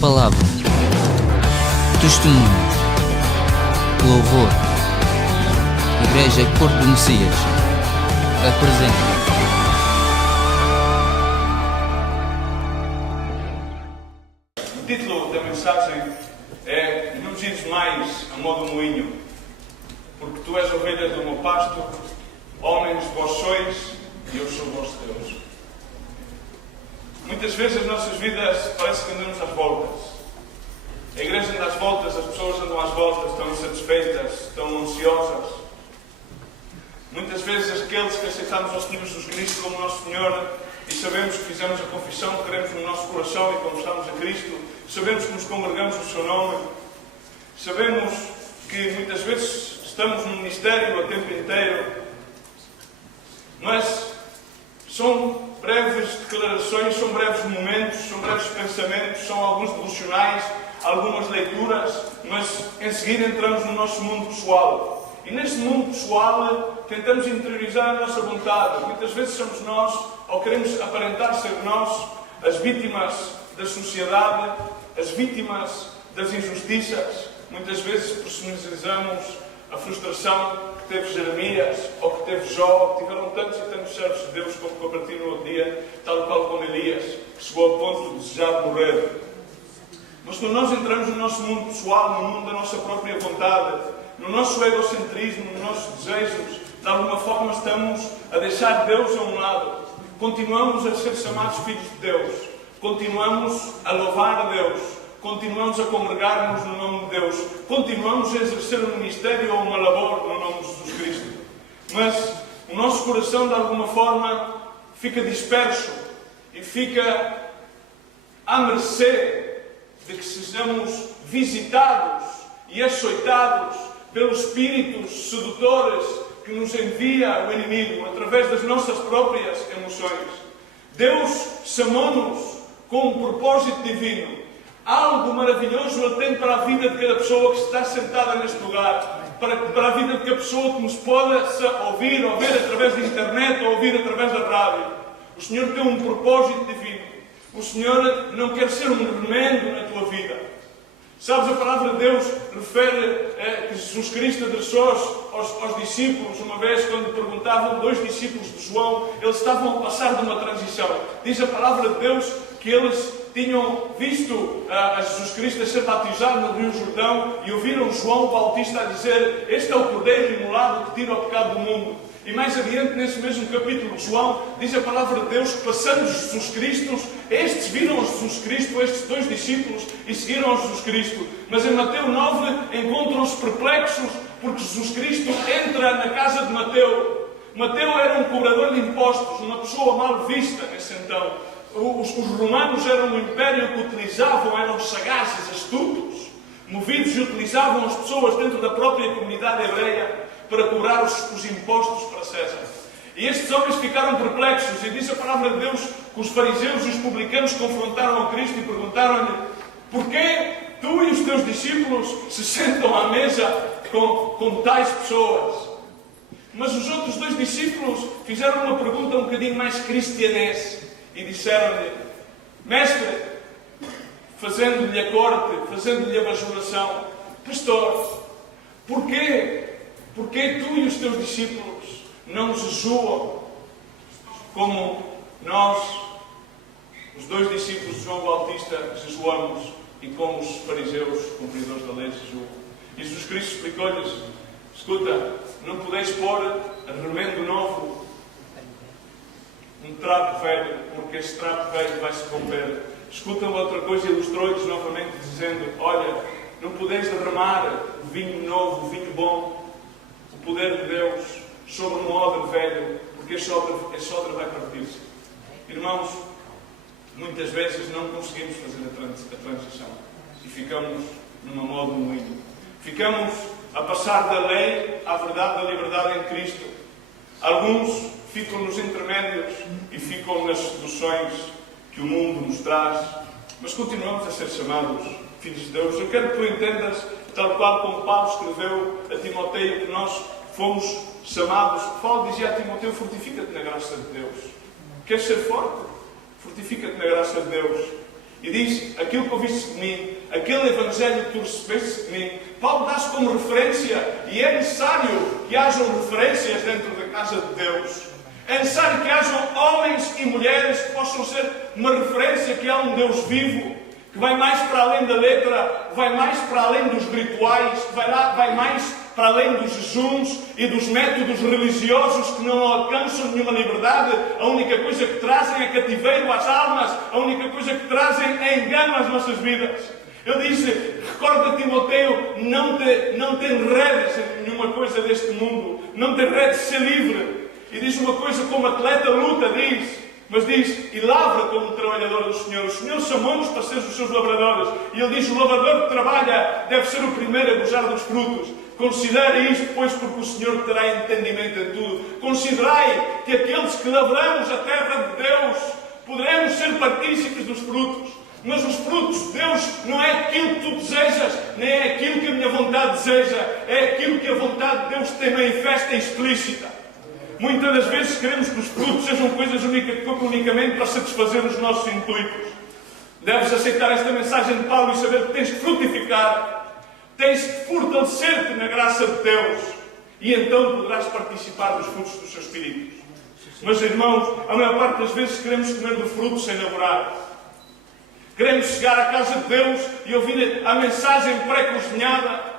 palavra, testemunho, louvor. Igreja Corpo do Messias apresenta. O título da mensagem é "Não gires mais a modo moinho, porque tu és ovelha do meu pasto, homens vós sois e eu sou vosso Deus." Muitas vezes as nossas vidas parece que andamos às voltas. A igreja anda às voltas, as pessoas andam às voltas, estão insatisfeitas, estão ansiosas. Muitas vezes aqueles que aceitamos ao Senhor Jesus Cristo como nosso Senhor e sabemos que fizemos a confissão que queremos no nosso coração e confessamos a Cristo, sabemos que nos congregamos no seu nome, sabemos que muitas vezes estamos no ministério a tempo inteiro, mas são breves declarações, são breves momentos, são breves pensamentos, são alguns devocionais, algumas leituras, mas em seguida entramos no nosso mundo pessoal. E neste mundo pessoal tentamos interiorizar a nossa vontade. Muitas vezes somos nós, ou queremos aparentar ser nós, as vítimas da sociedade, as vítimas das injustiças. Muitas vezes personalizamos a frustração que teve Jeremias, ou que teve Jó, que tiveram tantos e tantos servos de Deus como compartilhei no outro dia, tal qual com Elias, que chegou ao ponto de desejar morrer. Mas quando nós entramos no nosso mundo pessoal, no mundo da nossa própria vontade, no nosso egocentrismo, nos nossos desejos, de alguma forma estamos a deixar Deus a um lado. Continuamos a ser chamados filhos de Deus. Continuamos a louvar a Deus. Continuamos a congregar-nos no nome de Deus. Continuamos a exercer um ministério ou uma labor no nome de Jesus Cristo. Mas o nosso coração, de alguma forma, fica disperso e fica à mercê de que sejamos visitados e açoitados pelos espíritos sedutores que nos envia o inimigo através das nossas próprias emoções. Deus chamou-nos com um propósito divino. Algo maravilhoso Ele tem para a vida de cada pessoa que está sentada neste lugar, para a vida de cada pessoa que nos possa ouvir através da internet ou ouvir através da rádio. O Senhor tem um propósito divino. O Senhor não quer ser um remendo na tua vida. Sabes, a palavra de Deus refere que Jesus Cristo adressou aos discípulos, uma vez quando perguntavam, dois discípulos de João, eles estavam a passar de uma transição. Diz a palavra de Deus que eles tinham visto a Jesus Cristo a ser batizado no Rio Jordão e ouviram João Bautista a dizer: "Este é o Cordeiro imolado que tira o pecado do mundo." E mais adiante, nesse mesmo capítulo de João, diz a palavra de Deus que, passando Jesus Cristo, estes viram a Jesus Cristo, estes dois discípulos, e seguiram a Jesus Cristo. Mas em Mateus 9 encontram-se perplexos porque Jesus Cristo entra na casa de Mateu. Mateu era um cobrador de impostos, uma pessoa mal vista nesse então. Os romanos eram um império que utilizavam, eram sagazes, astutos, movidos e utilizavam as pessoas dentro da própria comunidade hebreia para cobrar os impostos para César. E estes homens ficaram perplexos, e diz a palavra de Deus que os fariseus e os publicanos confrontaram a Cristo e perguntaram-lhe: "Porquê tu e os teus discípulos se sentam à mesa com tais pessoas?" Mas os outros dois discípulos fizeram uma pergunta um bocadinho mais cristianense e disseram-lhe: "Mestre", fazendo-lhe a corte, fazendo-lhe a bajulação: "Pastor, porquê tu e os teus discípulos não jejuam como nós, os dois discípulos de João Bautista, jejuamos e como os fariseus, cumpridores da lei, jejuam?" E Jesus Cristo explicou-lhes: "Escuta, não podeis pôr a remendo novo um trapo velho, porque esse trapo velho vai se romper." Escuta outra coisa, ilustrou-lhes novamente dizendo: "Olha, não podeis derramar vinho novo, vinho bom, o poder de Deus, sobre um odre velho, porque esse odre vai partir-se." Irmãos, muitas vezes não conseguimos fazer a transição e ficamos numa moda moinho. Ficamos a passar da lei à verdade da liberdade em Cristo. Alguns ficam nos intermédios e ficam nas seduções que o mundo nos traz, mas continuamos a ser chamados filhos de Deus. Eu quero que tu entendas, tal qual como Paulo escreveu a Timóteo, que nós fomos chamados. Paulo dizia a Timóteo: "Fortifica-te na graça de Deus." Queres ser forte? Fortifica-te na graça de Deus. E diz, aquilo que ouviste de mim, aquele evangelho que tu recebeste de mim, Paulo dá-se como referência, e é necessário que hajam referências dentro da casa de Deus. É necessário que hajam homens e mulheres que possam ser uma referência que há um Deus vivo, que vai mais para além da letra, vai mais para além dos rituais, vai mais para além dos jejuns e dos métodos religiosos que não alcançam nenhuma liberdade. A única coisa que trazem é cativeiro às almas, a única coisa que trazem é engano às nossas vidas. Ele disse, recorda Timoteu, não te enredes em nenhuma coisa deste mundo, não te enredes, ser livre. E diz uma coisa, como atleta luta, mas diz, e lavra como trabalhador do Senhor. O Senhor chamou-nos para ser os seus lavradores. E Ele diz, o lavrador que trabalha deve ser o primeiro a gozar dos frutos. Considere isto, pois, porque o Senhor terá entendimento em tudo. Considerai que aqueles que lavramos a terra de Deus, poderemos ser partícipes dos frutos. Mas os frutos de Deus não é aquilo que tu desejas, nem é aquilo que a minha vontade deseja. É aquilo que a vontade de Deus tem manifesta e explícita. Muitas das vezes queremos que os frutos sejam coisas unicamente para satisfazer os nossos intuitos. Deves aceitar esta mensagem de Paulo e saber que tens que frutificar, tens que fortalecer-te na graça de Deus, e então poderás participar dos frutos do seu Espírito. Mas, irmãos, a maior parte das vezes queremos comer do fruto sem namorar. Queremos chegar à casa de Deus e ouvir a mensagem pré-cozinhada,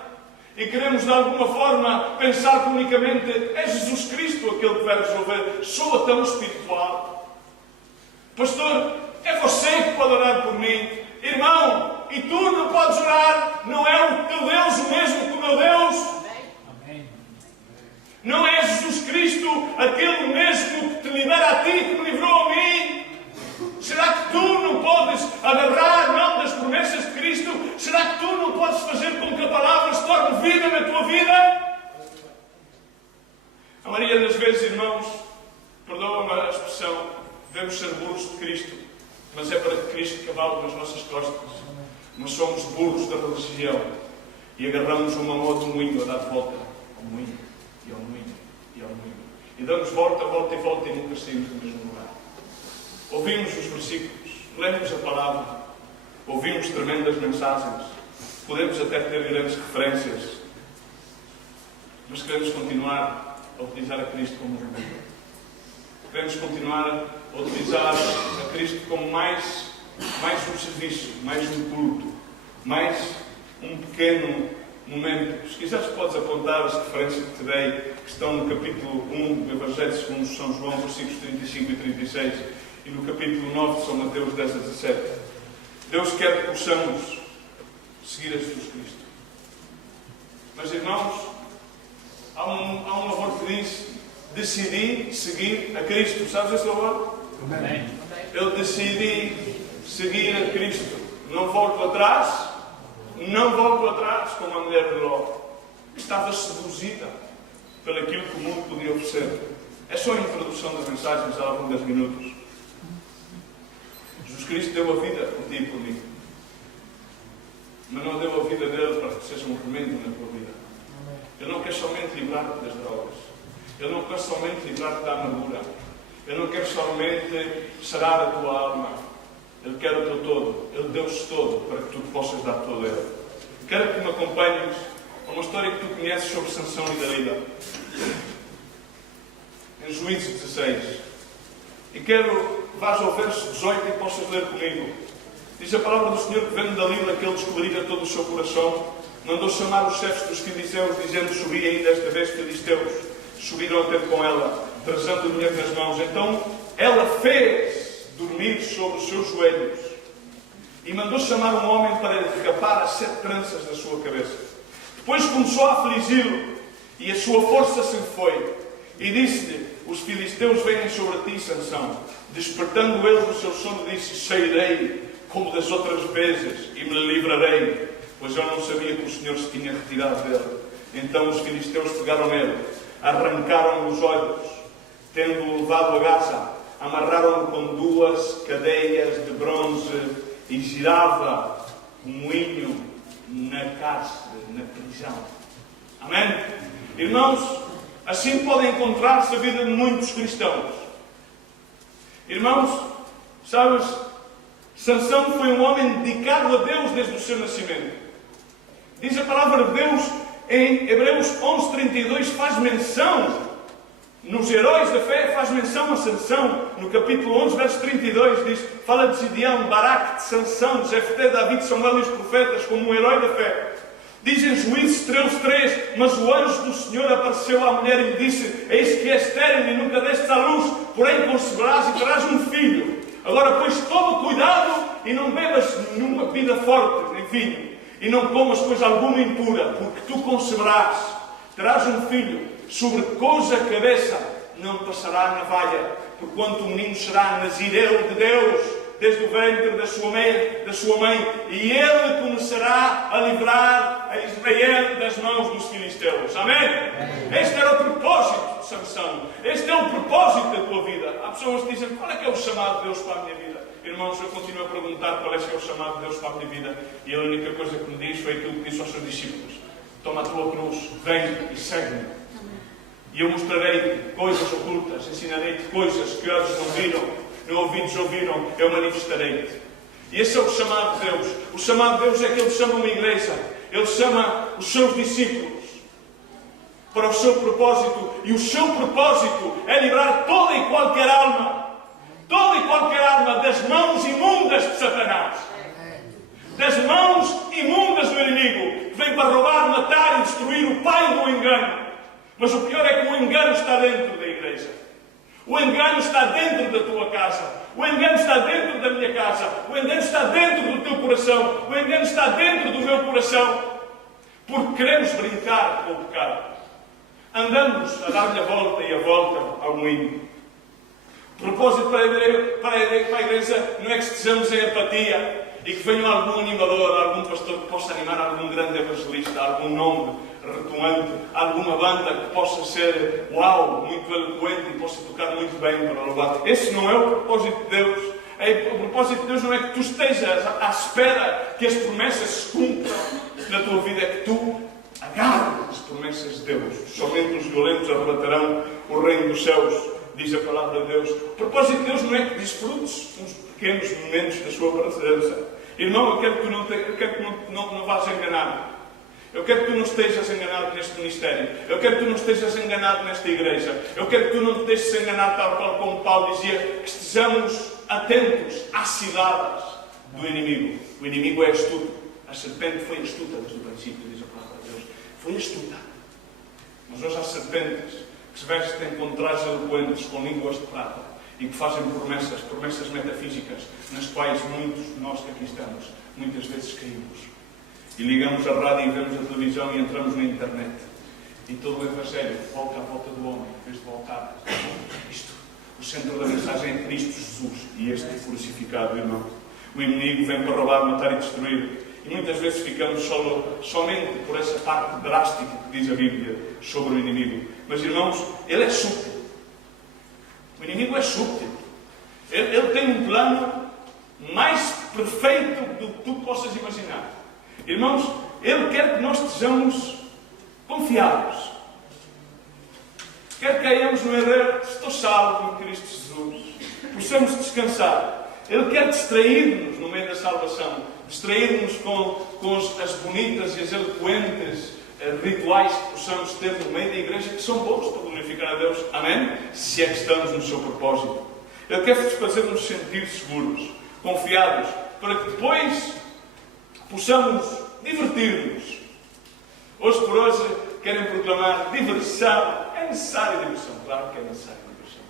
e queremos de alguma forma pensar que unicamente é Jesus Cristo aquele que vai resolver. Soa tão espiritual. Pastor, é você que pode orar por mim. Irmão, e tu não podes orar? Não é o teu Deus o mesmo que o meu Deus? Amém. Não é Jesus Cristo aquele mesmo que te libera a ti, que me livrou a mim? Será que tu não podes agarrar a mão das promessas de Cristo? Será que tu não podes fazer com que a palavra se torne vida na tua vida? A maioria das vezes, irmãos, perdoa-me a expressão, devemos ser burros de Cristo, mas é para que Cristo cavale nas nossas costas. Nós somos burros da religião e agarramos uma mão de moinho a dar volta ao moinho, e ao moinho, e ao moinho. E damos volta, volta e volta e nunca saímos do mesmo lugar. Ouvimos os versículos, lemos a palavra, ouvimos tremendas mensagens, podemos até ter grandes referências, mas queremos continuar a utilizar a Cristo como remédio. Queremos continuar a utilizar a Cristo como mais um serviço, mais um culto, mais um pequeno momento. Se quiseres podes apontar as referências que te dei, que estão no capítulo 1 do Evangelho segundo São João, versículos 35 e 36, e no capítulo 9 de São Mateus 10 a 17. Deus quer que possamos seguir a Jesus Cristo. Mas, irmãos, há um louvor que diz, decidi seguir a Cristo. Sabes esse louvor? Amém. Eu decidi seguir a Cristo. Não volto atrás, como a mulher de Ló, que estava seduzida pelo aquilo que o mundo podia oferecer. É só a introdução das mensagens, há alguns 10 minutos. Jesus Cristo deu a vida por ti e por mim. Mas não deu a vida dele para que seja um remédio na tua vida. Ele não quer somente livrar-te das drogas. Ele não quer somente livrar-te da amargura. Ele não quer somente sarar a tua alma. Ele quer o teu todo. Ele deu-se todo para que tu possas dar todo a Ele. Quero que me acompanhes a uma história que tu conheces sobre Sansão e Dalila. Em Juízes 16. E quero que vás ao verso 18 e possas ler comigo. Diz a palavra do Senhor que, vendo Dalila que ele descobrira todo o seu coração, mandou chamar os chefes dos filisteus, dizendo, subi ainda esta vez filisteus. Subiram a ter com ela, trazendo o dinheiro nas mãos. Então ela fez dormir sobre os seus joelhos e mandou chamar um homem para lhe rapar as 7 tranças da sua cabeça. Depois começou a afligi-lo e a sua força se foi. E disse-lhe, os filisteus vêm sobre ti, Sansão. Despertando ele do seu sono, disse, sairei como das outras vezes e me livrarei, pois eu não sabia que o Senhor se tinha retirado dele. Então os filisteus pegaram nele, arrancaram-lhe os olhos, tendo-o levado a Gaza, amarraram-no com 2 cadeias de bronze e girava um moinho na cárcere, na prisão. Amém? Irmãos, assim pode encontrar-se a vida de muitos cristãos. Irmãos, sabes, Sansão foi um homem dedicado a Deus desde o seu nascimento. Diz a palavra de Deus em Hebreus 11:32, faz menção, nos heróis da fé, faz menção a Sansão. No capítulo 11, verso 32, diz, fala de Gideão, Baraque, de Sansão, de Jefté, David, Samuel e os profetas como um herói da fé. Diz em Juízes 13:3, mas o anjo do Senhor apareceu à mulher e lhe disse, eis que és estéril e nunca destes à luz, porém conceberás e terás um filho. Agora, pois, toma cuidado e não bebas nenhuma bebida forte, nem vinho, e não comas coisa alguma impura, porque tu conceberás, terás um filho, sobre cuja cabeça não passará a navalha, porquanto o menino será nazireu de Deus, desde o ventre da sua mãe, e ele começará a livrar a Israel das mãos dos filisteus. Amém? Este era o propósito de Sansão. Este é o propósito da tua vida. Há pessoas que dizem, qual é que é o chamado de Deus para a minha vida? Irmãos, eu continuo a perguntar qual é que é o chamado de Deus para a minha vida. E a única coisa que me diz foi aquilo que disse aos seus discípulos. Toma a tua cruz, vem e segue-me. E eu mostrarei-te coisas ocultas, ensinarei-te coisas que olhos não viram, nem ouvidos ouviram, eu manifestarei-te. E esse é o chamado de Deus. O chamado de Deus é que Ele chama uma igreja. Ele chama os seus discípulos para o seu propósito. E o seu propósito é livrar toda e qualquer alma das mãos imundas de Satanás. Das mãos imundas do inimigo, que vem para roubar, matar e destruir, o pai do engano. Mas o pior é que o engano está dentro da igreja. O engano está dentro da tua casa. O engano está dentro da minha casa. O engano está dentro do teu coração. O engano está dentro do meu coração. Porque queremos brincar com o pecado. Andamos a dar-lhe a volta e a volta ao moinho. O propósito para a igreja não é que estejamos em apatia e que venha algum animador, algum pastor que possa animar algum grande evangelista, algum nome retuante, alguma banda que possa ser, muito eloquente e possa tocar muito bem para louvar. Esse não é o propósito de Deus. O propósito de Deus não é que tu estejas à espera que as promessas se cumpram na tua vida, é que tu agarres as promessas de Deus. Somente os violentos arrebatarão o reino dos céus, diz a palavra de Deus. O propósito de Deus não é que desfrutes uns pequenos momentos da sua presença. Irmão, eu quero que tu não vás enganar. Eu quero que tu não estejas enganado neste ministério. Eu quero que tu não estejas enganado nesta igreja. Eu quero que tu não te deixes enganar, tal qual como Paulo dizia, que estejamos atentos às ciladas do inimigo. O inimigo é astuto. A serpente foi astuta desde o princípio, diz a palavra de Deus. Foi astuta. Mas hoje há serpentes que se vestem com trajes eloquentes, com línguas de prata, e que fazem promessas metafísicas, nas quais muitos de nós que aqui estamos, muitas vezes caímos. E ligamos a rádio e vemos a televisão e entramos na internet. E todo o Evangelho volta à volta do homem, em vez de voltar. O centro da mensagem é Cristo Jesus e este crucificado, irmão. O inimigo vem para roubar, matar e destruir. E muitas vezes ficamos somente por essa parte drástica que diz a Bíblia sobre o inimigo. Mas, irmãos, ele é súbtil. O inimigo é súbtil. Ele tem um plano mais perfeito do que tu possas imaginar. Irmãos, Ele quer que nós estejamos confiados. Quer que caímos no erro, estou salvo em Cristo Jesus. Possamos descansar. Ele quer distrair-nos no meio da salvação. Distrair-nos com as bonitas e as eloquentes rituais que possamos ter no meio da igreja, que são bons para glorificar a Deus. Amém? Se é que estamos no seu propósito. Ele quer fazer-nos sentir seguros, confiados, para que depois possamos divertir-nos. Hoje por hoje querem proclamar diversão. É necessária diversão. Claro que é necessária diversão.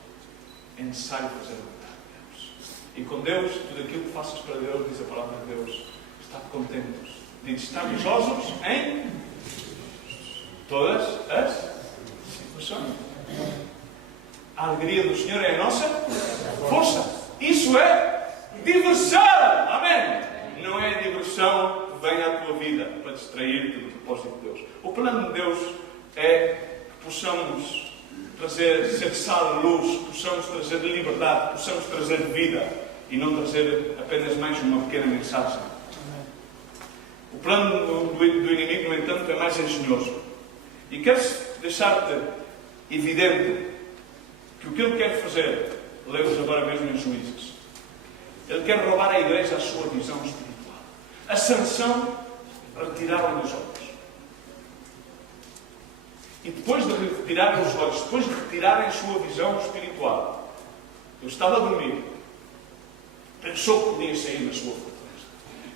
É necessário fazer a vontade de Deus. E com Deus, tudo aquilo que faças para Deus, diz a palavra de Deus, está contentes. Diz, estar gozosos em todas as situações. A alegria do Senhor é a nossa força. Isso é diversão. Amém? Não é a diversão que vem à tua vida para distrair-te do propósito de Deus. O plano de Deus é que possamos ser sal e luz, possamos trazer liberdade, possamos trazer vida e não trazer apenas mais uma pequena mensagem. O plano do inimigo, no entanto, é mais engenhoso. E quero deixar-te evidente que o que ele quer fazer, lemos agora mesmo em Juízes, Ele quer roubar à igreja a sua visão espiritual. A Sansão retiraram-lhe os olhos. E depois de retirarem os olhos, depois de retirarem a sua visão espiritual, ele estava a dormir. Pensou que podia sair na sua fortaleza.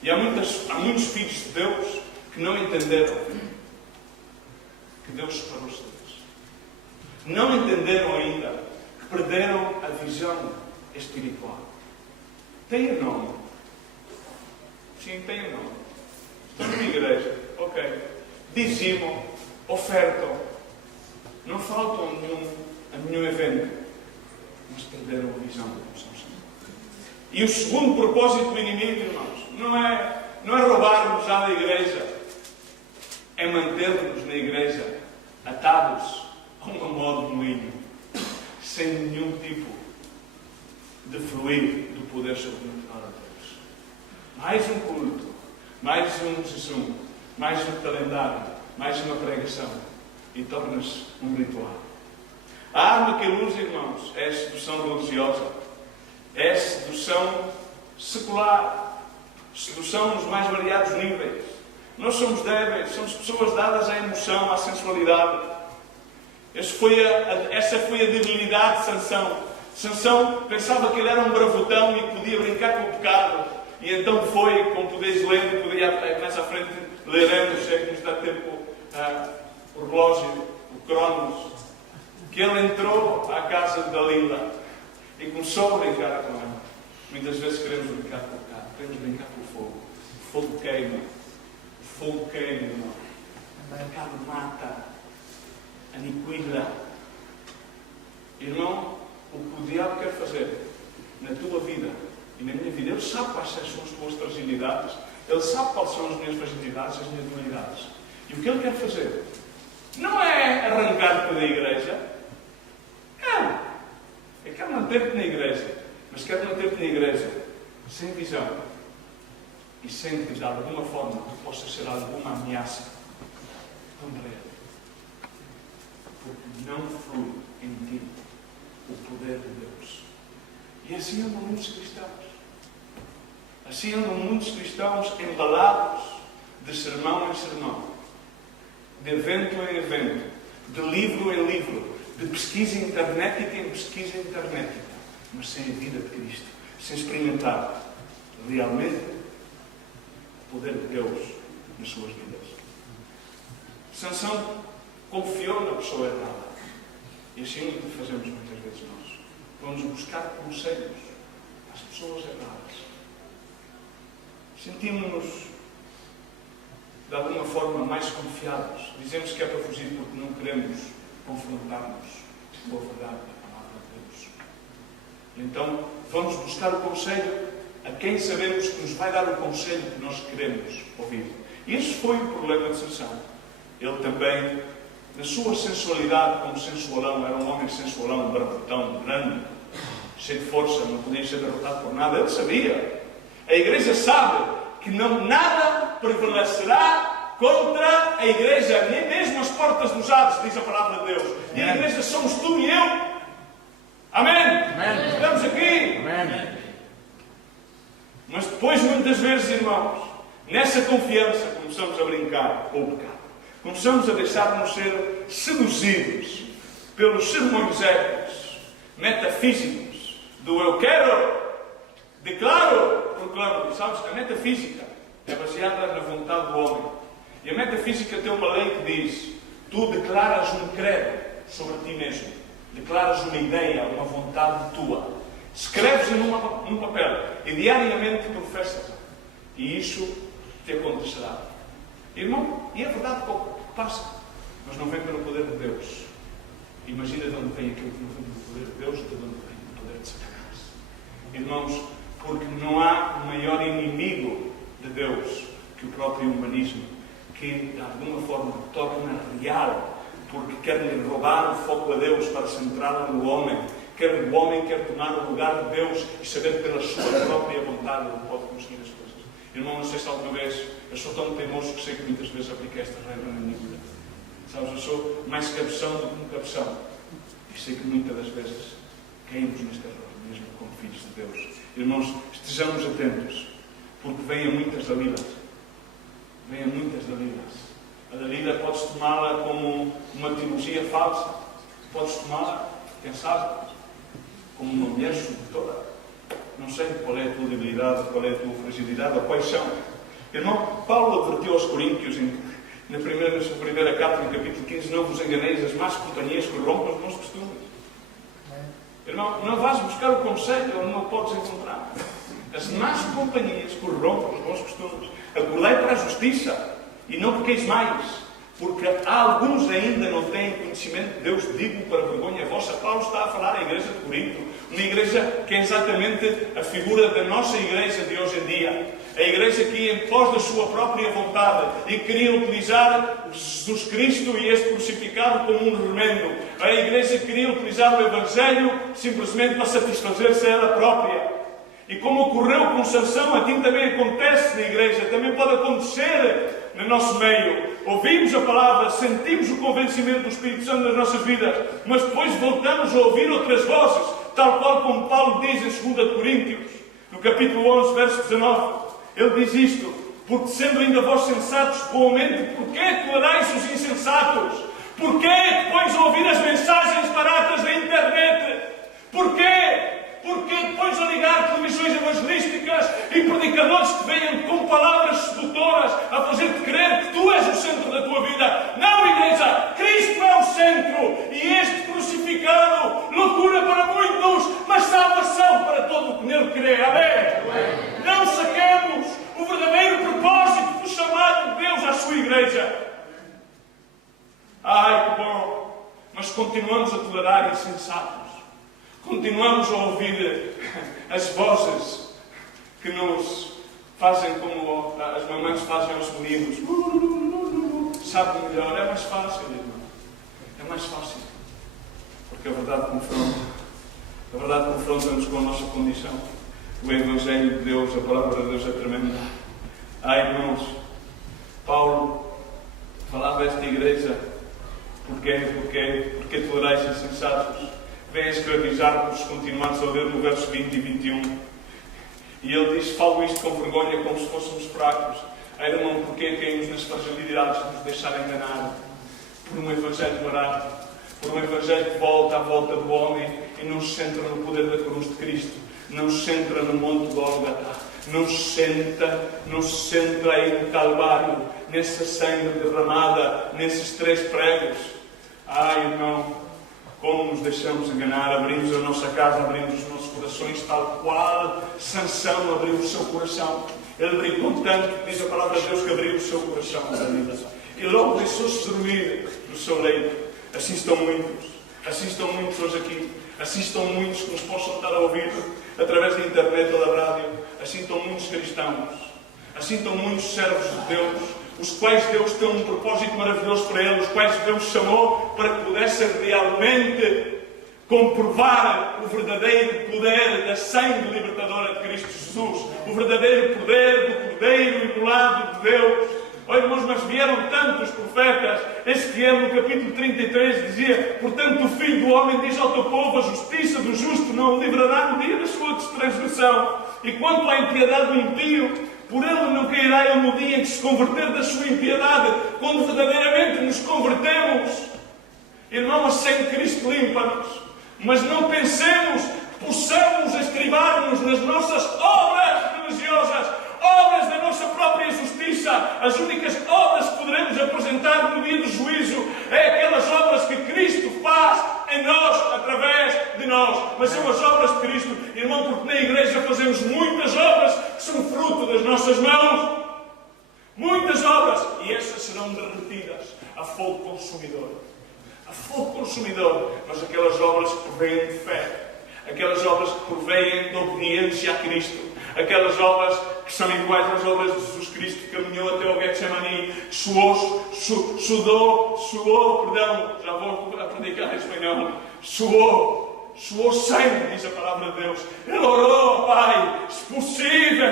E há muitos filhos de Deus que não entenderam que Deus separou-se deles. Não entenderam ainda que perderam a visão espiritual. Tem nome. Sim, tem nome. Estão numa igreja. Ok. Dizimam, ofertam. Não faltam a nenhum evento. Mas perderam a visão da noção. E o segundo propósito do inimigo, irmãos, não é roubar-nos já da igreja. É manter-nos na igreja atados a uma modo de moinho, sem nenhum tipo de fluir do poder sobrenatural de Deus. Mais um culto, mais um jejum, mais um calendário, mais uma pregação, e torna-se um ritual. A arma que ele usa, irmãos, é a sedução religiosa, é a sedução secular, sedução nos mais variados níveis. Nós somos débeis, somos pessoas dadas à emoção, à sensualidade. Essa foi a debilidade de Sansão. Sansão pensava que ele era um bravotão e podia brincar com o pecado. E então foi, como podeis ler, poderia mais à frente leremos, se é que nos dá tempo o relógio, o Cronos, que ele entrou à casa de Dalila e começou a brincar com ela. Muitas vezes queremos brincar com o pecado, queremos brincar com o fogo. O fogo queima. O fogo queima, irmão. O pecado mata, aniquila. Irmão, o que o diabo quer fazer na tua vida e na minha vida, ele sabe quais são as tuas fragilidades, ele sabe quais são as minhas fragilidades, as minhas debilidades. E o que ele quer fazer não é arrancar-te da igreja. Não. Ele quer manter-te na igreja, mas quer manter-te na igreja sem visão e sem que de alguma forma tu possas ser alguma ameaça contra ele. Porque não flui em ti o poder de Deus. E assim andam muitos cristãos. Assim andam muitos cristãos embalados de sermão em sermão, de evento em evento, de livro em livro, de pesquisa internética em pesquisa internética, mas sem a vida de Cristo, sem experimentar realmente o poder de Deus nas suas vidas. Sansão confiou na pessoa errada. E assim é o que fazemos muitas vezes nós. Vamos buscar conselhos às pessoas erradas. Sentimos-nos de alguma forma mais confiados. Dizemos que é para fugir porque não queremos confrontar-nos com a verdade da palavra de Deus. E então vamos buscar o conselho a quem sabemos que nos vai dar o conselho que nós queremos ouvir. E esse foi o problema de Sansão. Ele também, na sua sensualidade como sensualão, era um homem sensualão, um barbotão, grande, cheio de força, não podia ser derrotado por nada. Ele sabia. A igreja sabe que nada prevalecerá contra a igreja, nem mesmo as portas dos Hades, diz a palavra de Deus. E a igreja somos tu e eu. Amém? Amém. Estamos aqui. Amém. Mas depois, muitas vezes, irmãos, nessa confiança, começamos a brincar com o pecado. Começamos a deixar-nos ser seduzidos pelos sermões épicos, metafísicos, do eu quero, declaro, proclamo. Sabes, a metafísica é baseada na vontade do homem. E a metafísica tem uma lei que diz: tu declaras um credo sobre ti mesmo. Declaras uma ideia, uma vontade tua. Escreves num papel e diariamente professas. E isso te acontecerá. Irmão, e é verdade que passa, mas não vem pelo poder de Deus. Imagina de onde vem aquilo que não vem pelo poder de Deus, de onde vem o poder de Satanás. Irmãos, porque não há maior inimigo de Deus que o próprio humanismo, que de alguma forma torna real, porque quer-lhe roubar o foco a Deus para centrá-lo no homem. O homem quer tomar o lugar de Deus e saber pela sua própria vontade ele pode conseguir as coisas. Irmão, não sei se alguma vez, eu sou tão teimoso que sei que muitas vezes apliquei esta regra na minha vida. Sabes, eu sou mais cabeção do que um cabeção. E sei que muitas das vezes caímos neste error. mesmo como filhos de Deus. Irmãos, estejamos atentos, porque vêm muitas Dalilas. Vêm muitas Dalilas. A Dalila podes tomá-la como uma teologia falsa. Podes tomá-la, quem sabe, como uma mulher sedutora. Não sei qual é a tua debilidade, qual é a tua fragilidade, ou quais são. Irmão, Paulo advertiu aos Coríntios, na sua primeira carta, no capítulo 15, não vos enganeis, as más companhias corrompem os bons costumes. Irmão, não vais buscar o conselho onde não o podes encontrar. As más companhias corrompem os bons costumes. Acordai para a justiça e não pequeis mais, porque há alguns ainda não têm conhecimento de Deus. Digo para vergonha vossa. Paulo está a falar à igreja de Corinto, uma igreja que é exatamente a figura da nossa igreja de hoje em dia. A igreja que ia em pós da sua própria vontade e queria utilizar Jesus Cristo e este crucificado como um remendo. A igreja queria utilizar o Evangelho simplesmente para satisfazer-se a ela própria. E como ocorreu com Sansão, assim também acontece na igreja, também pode acontecer no nosso meio. Ouvimos a palavra, sentimos o convencimento do Espírito Santo nas nossas vidas, mas depois voltamos a ouvir outras vozes, tal qual como Paulo diz em 2 Coríntios, no capítulo 11, verso 19. Ele diz isto: porque sendo ainda vós sensatos boamente, porquê tolerais os insensatos? Porquê depois de ouvir as mensagens baratas da internet? Porquê? Porque depois de ligar televisões evangelísticas e predicadores que venham com palavras sedutoras a fazer-te crer que tu és o centro da tua vida. Não, igreja! Cristo é o centro! E este crucificado, loucura para muitos, mas salvação para todo o que nele crê. Amém? Não saquemos o verdadeiro propósito do chamado de Deus à sua igreja. Ai, que bom! Mas continuamos a tolerar insensatos. Continuamos a ouvir as vozes que nos fazem como as mamães fazem aos meninos. Sabe melhor, é mais fácil, irmão. É mais fácil. Porque a verdade confronta. A verdade confronta-nos com a nossa condição. O Evangelho de Deus, a palavra de Deus é tremenda. Ai, irmãos, Paulo falava a esta igreja: porque tolerais insensatos? Vem escravizar-vos, continuamos a ler no verso 20 e 21. E ele diz: falo isto com vergonha, como se fôssemos fracos. Ai, irmão, porque caímos nas fragilidades de nos deixar enganar por um Evangelho barato, por um Evangelho que volta à volta do homem e não se centra no poder da cruz de Cristo, não se centra no monte de Gólgota, não se centra aí no Calvário, nessa sangue derramada, nesses 3 pregos. Ai, irmão, como nos deixamos enganar, abrimos a nossa casa, abrimos os nossos corações, tal qual Sansão abriu o seu coração. Ele brincou tanto, diz a palavra de Deus, que abriu o seu coração para a vida. E logo deixou-se dormir no seu leito. Assim estão muitos hoje aqui. Assim estão muitos que nos possam estar a ouvir através da internet ou da rádio. Assim estão muitos cristãos. Assim estão muitos servos de Deus, os quais Deus tem um propósito maravilhoso para eles, os quais Deus chamou para que pudessem realmente comprovar o verdadeiro poder da sangue libertadora de Cristo Jesus, o verdadeiro poder do Cordeiro Imolado de Deus. Olha, irmãos, mas vieram tantos profetas. Ezequiel, no capítulo 33, dizia: portanto, o Filho do Homem diz ao teu povo: a justiça do justo não o livrará no dia da sua transgressão. E quanto à impiedade do impio, por ele não cairá ele no dia em que se converter da sua impiedade, quando verdadeiramente nos convertemos. Irmãos, sem Cristo limpa-nos. Mas não pensemos que possamos estribar-nos nas nossas obras religiosas, obras da nossa própria justiça. As únicas obras que poderemos apresentar no dia do juízo é aquelas obras que Cristo faz em nós, através de nós. Mas são as obras de Cristo, irmão, porque na igreja fazemos muitas obras que são fruto das nossas mãos. Muitas obras. E essas serão derretidas a fogo consumidor. A fogo consumidor. Mas aquelas obras que provêm de fé, aquelas obras que provêm de obediência a Cristo, aquelas obras que são iguais às obras de Jesus Cristo, que caminhou até o Getsemani, suou, já vou a predicar em espanhol, suou sangue, diz a palavra de Deus. Ele orou: Pai, se possível,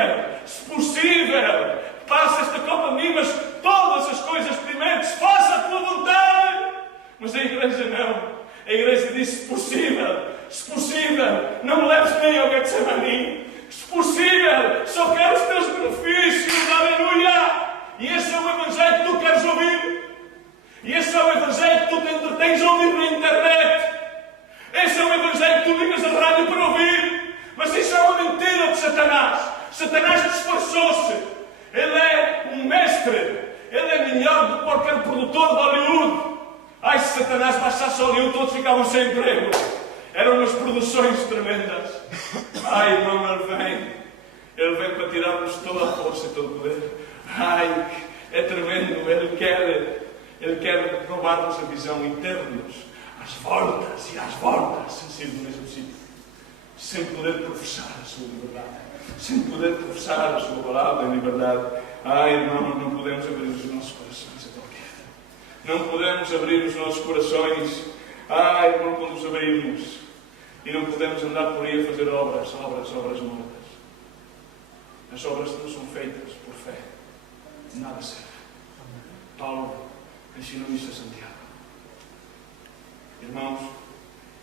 passa esta copa de mim, mas todas as coisas experimente, se faça a tua vontade. Mas a igreja não. A igreja disse: se possível, não me leves Satanás. Satanás disfarçou-se. Ele é um mestre. Ele é melhor do que qualquer produtor de Hollywood. Ai, se Satanás baixasse Hollywood, todos ficavam sem emprego. Eram umas produções tremendas. Ai, irmão, Ele vem para tirar-nos toda a força e todo o poder. Ai, é tremendo. Ele quer roubar-nos a visão e ter-nos às voltas e às voltas, sem ser do mesmo sítio. Sem poder professar a sua liberdade. Sem poder professar a sua palavra em liberdade. Ai, irmão, não podemos abrir os nossos corações a qualquer. Não podemos abrir os nossos corações. Ai, irmão, quando os abrimos. E não podemos andar por aí a fazer obras mortas. As obras não são feitas por fé. Nada serve. Paulo ensinou isso a Santiago. Irmãos,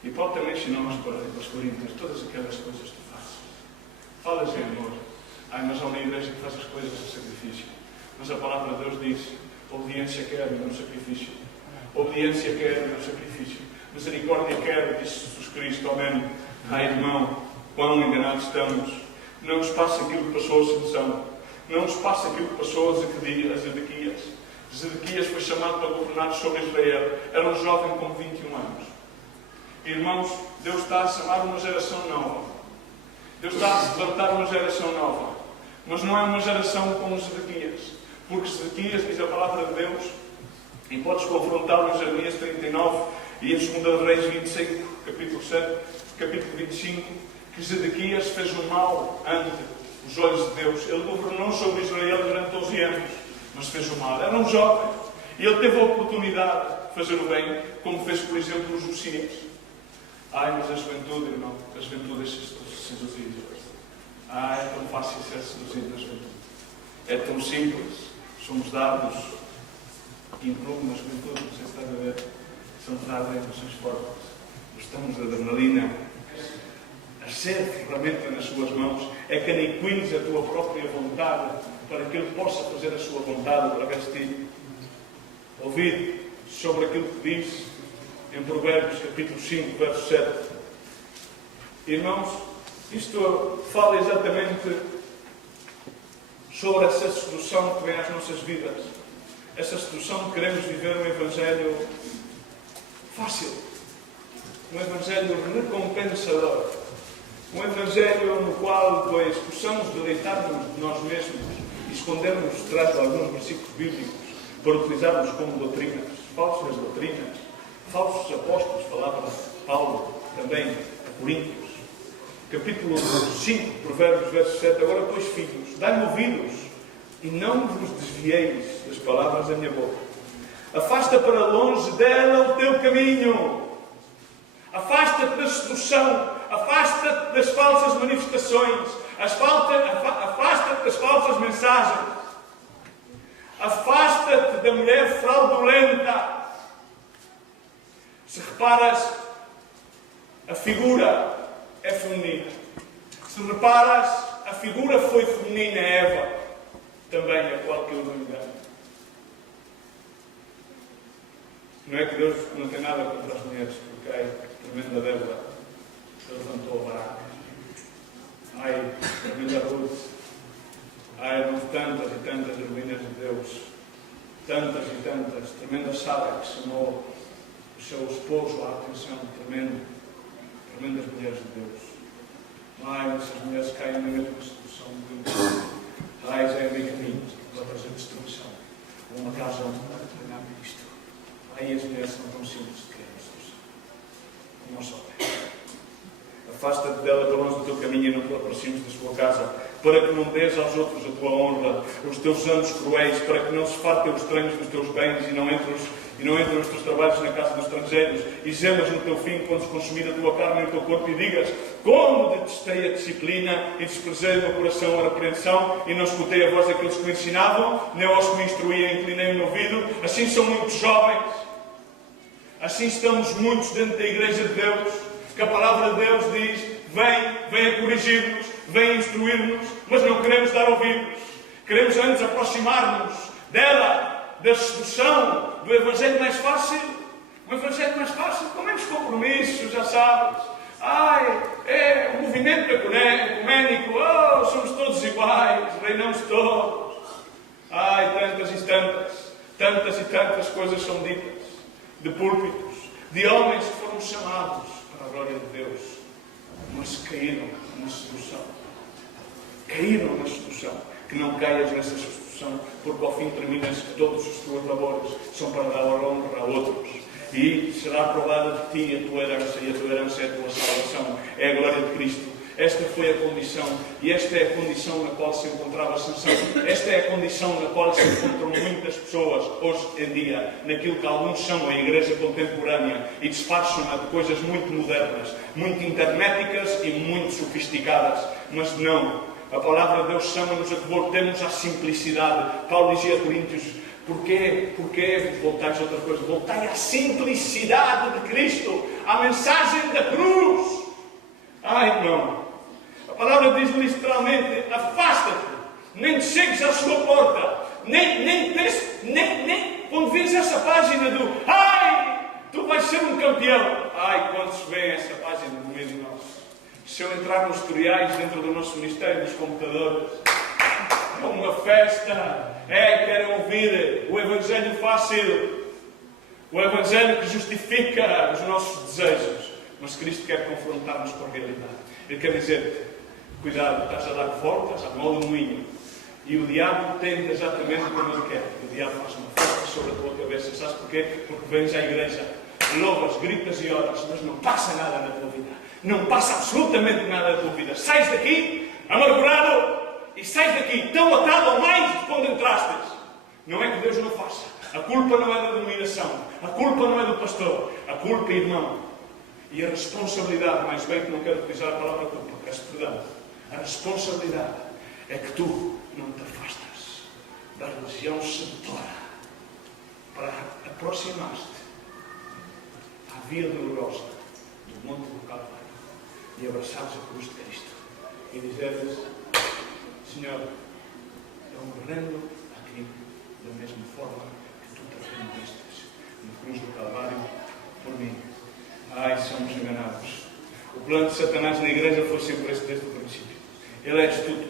e Paulo também ensinou aos Coríntios todas aquelas coisas que tu fazes. Falas em amor. Ai, mas há uma igreja que faz as coisas a sacrifício. Mas a palavra de Deus diz: obediência quer, não sacrifício. Obediência quer, não sacrifício. Misericórdia quer, disse Jesus Cristo, amém. Ai, irmão, quão enganados estamos. Não nos passa aquilo que passou a Sansão. Não nos passa aquilo que passou a Zedequias. Zedequias foi chamado para governar sobre Israel. Era um jovem com 21 anos. Irmãos, Deus está a chamar uma geração nova. Deus está a levantar uma geração nova. Mas não é uma geração como Zedequias. Porque Zedequias, diz a palavra de Deus, e podes confrontá-lo em Jeremias 39 e em 2 Reis 25, capítulo 7, capítulo 25, que Zedequias fez o mal ante os olhos de Deus. Ele governou sobre Israel durante 12 anos, mas fez o mal. Era um jovem. E ele teve a oportunidade de fazer o bem, como fez, por exemplo, os Josias. Ai, mas a juventude, irmão, a juventude deixa-se seduzir. Ai, é tão fácil ser seduzido na juventude. É tão simples. Somos dados, incluo na juventude, não sei se está a ver, são dadas emoções fortes. Gostamos da adrenalina. A ser ferramenta nas suas mãos é que aniquiles a tua própria vontade para que Ele possa fazer a sua vontade através de ti. Ouvid sobre aquilo que diz em Provérbios, capítulo 5, verso 7. Irmãos, isto fala exatamente sobre essa sedução que vem às nossas vidas. Essa sedução de queremos viver um Evangelho fácil. Um Evangelho recompensador. Um Evangelho no qual, depois, possamos deleitar-nos de nós mesmos e escondermos atrás de alguns versículos bíblicos para utilizarmos como doutrinas, falsas doutrinas, falsos apóstolos, falava Paulo também a Coríntios. Capítulo 5, Provérbios, verso 7. Agora, pois, filhos, dai-me ouvidos e não vos desvieis das palavras da minha boca. Afasta para longe dela o teu caminho. Afasta-te da sedução. Afasta-te das falsas manifestações. Afasta-te das falsas mensagens. Afasta-te da mulher fraudulenta. Se reparas, a figura é feminina. Se reparas, a figura foi feminina, Eva. Também a qual que eu não engano. Não é que Deus não tem nada contra as mulheres, porque ai, tremenda Débora levantou a barraca. Ai, tremenda Ruth. Ai, eram tantas e tantas heroínas de Deus. Tantas e tantas. Tremenda Sara que chamou o seu esposo à atenção. Tremendas mulheres de Deus. Ai, essas mulheres caem na mesma sedução de Deus. Ai, já é bem caminho para trazer destruição. Uma casa onde vai treinar isto. Ai, as mulheres são tão simples de querer sedução. Não só tem. Afasta-te dela para longe do teu caminho e não te aproximes da sua casa, para que não dês aos outros a tua honra, os teus anos cruéis, para que não se fartem os estranhos dos teus bens e não entrem os teus trabalhos na casa dos estrangeiros, e gemas no teu fim quando se consumir a tua carne e o teu corpo, e digas: como detestei a disciplina e desprezei o meu coração a repreensão, e não escutei a voz daqueles que me ensinavam, nem aos que me instruíam inclinei o meu ouvido. Assim são muitos jovens, assim estamos muitos dentro da Igreja de Deus, que a palavra de Deus diz: vem a corrigir-nos, vem a instruir-nos, mas não queremos dar ouvidos. Queremos antes aproximar-nos dela, da sedução, do Evangelho mais fácil. O Evangelho mais fácil, com menos compromissos, já sabes. Ai, é o movimento ecuménico. Oh, coisas são ditas, de púlpitos, de homens que foram chamados para a glória de Deus, mas caíram na sedução. Caíram na sedução. Que não caias nessa sedução, porque ao fim terminas que todos os teus labores são para dar honra a outros. E será aprovada de ti a tua herança, e a tua herança é a tua salvação, é a glória de Cristo. Esta foi a condição, e esta é a condição na qual se encontrava Sansão. Esta é a condição na qual se encontram muitas pessoas hoje em dia, naquilo que alguns chamam a igreja contemporânea, e despacham-na de coisas muito modernas, muito internéticas e muito sofisticadas. Mas não, a palavra de Deus chama-nos a que voltemos à simplicidade. Paulo dizia a Coríntios: Porquê voltais a outra coisa? Voltai à simplicidade de Cristo, à mensagem da cruz. Ai, irmão, a palavra diz literalmente: afasta-te, nem te chegues à sua porta, nem quando vês essa página do ai, tu vais ser um campeão. Ai, quando se vê essa página no meio de nós. Se eu entrar nos tutoriais dentro do nosso ministério dos computadores, é uma festa, querem ouvir o Evangelho fácil, o Evangelho que justifica os nossos desejos, mas Cristo quer confrontar-nos com a realidade. Ele quer dizer: cuidado, estás a dar voltas à mão do moinho, e o diabo tenta exatamente como ele quer. O diabo faz uma festa sobre a tua cabeça. Sabes porquê? Porque vens à igreja, louvas, gritas e oras, mas não passa nada na tua vida. Não passa absolutamente nada na tua vida. Sais daqui amargurado e sais daqui tão atado ou mais de quando entrastes. Não é que Deus não faça. A culpa não é da dominação. A culpa não é do pastor. A culpa, irmão, e a responsabilidade, mais bem que não quero utilizar a palavra culpa, peço perdão. A responsabilidade é que tu não te afastas da religião sedutora para aproximar-te à via dolorosa do Monte do Calvário e abraçares a cruz de Cristo e dizeres: Senhor, eu me rendo a ti da mesma forma que tu te rendestes na cruz do Calvário por mim. Ai, somos enganados. O plano de Satanás na igreja foi sempre esse desde o princípio. Ele é astuto.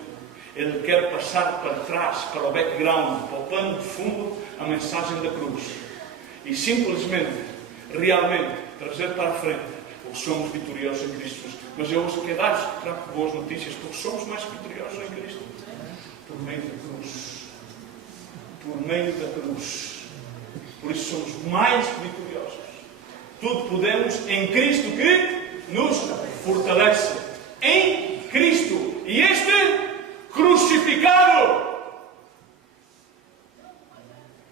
Ele quer passar para trás, para o background, para o plano de fundo, a mensagem da cruz. E simplesmente, realmente, trazer para a frente, porque somos vitoriosos em Cristo. Mas eu hoje quero dar boas notícias, porque somos mais vitoriosos em Cristo. Por meio da cruz. Por meio da cruz. Por isso somos mais que vitoriosos. Tudo podemos em Cristo que nos fortalece. Em Cristo. E este crucificado.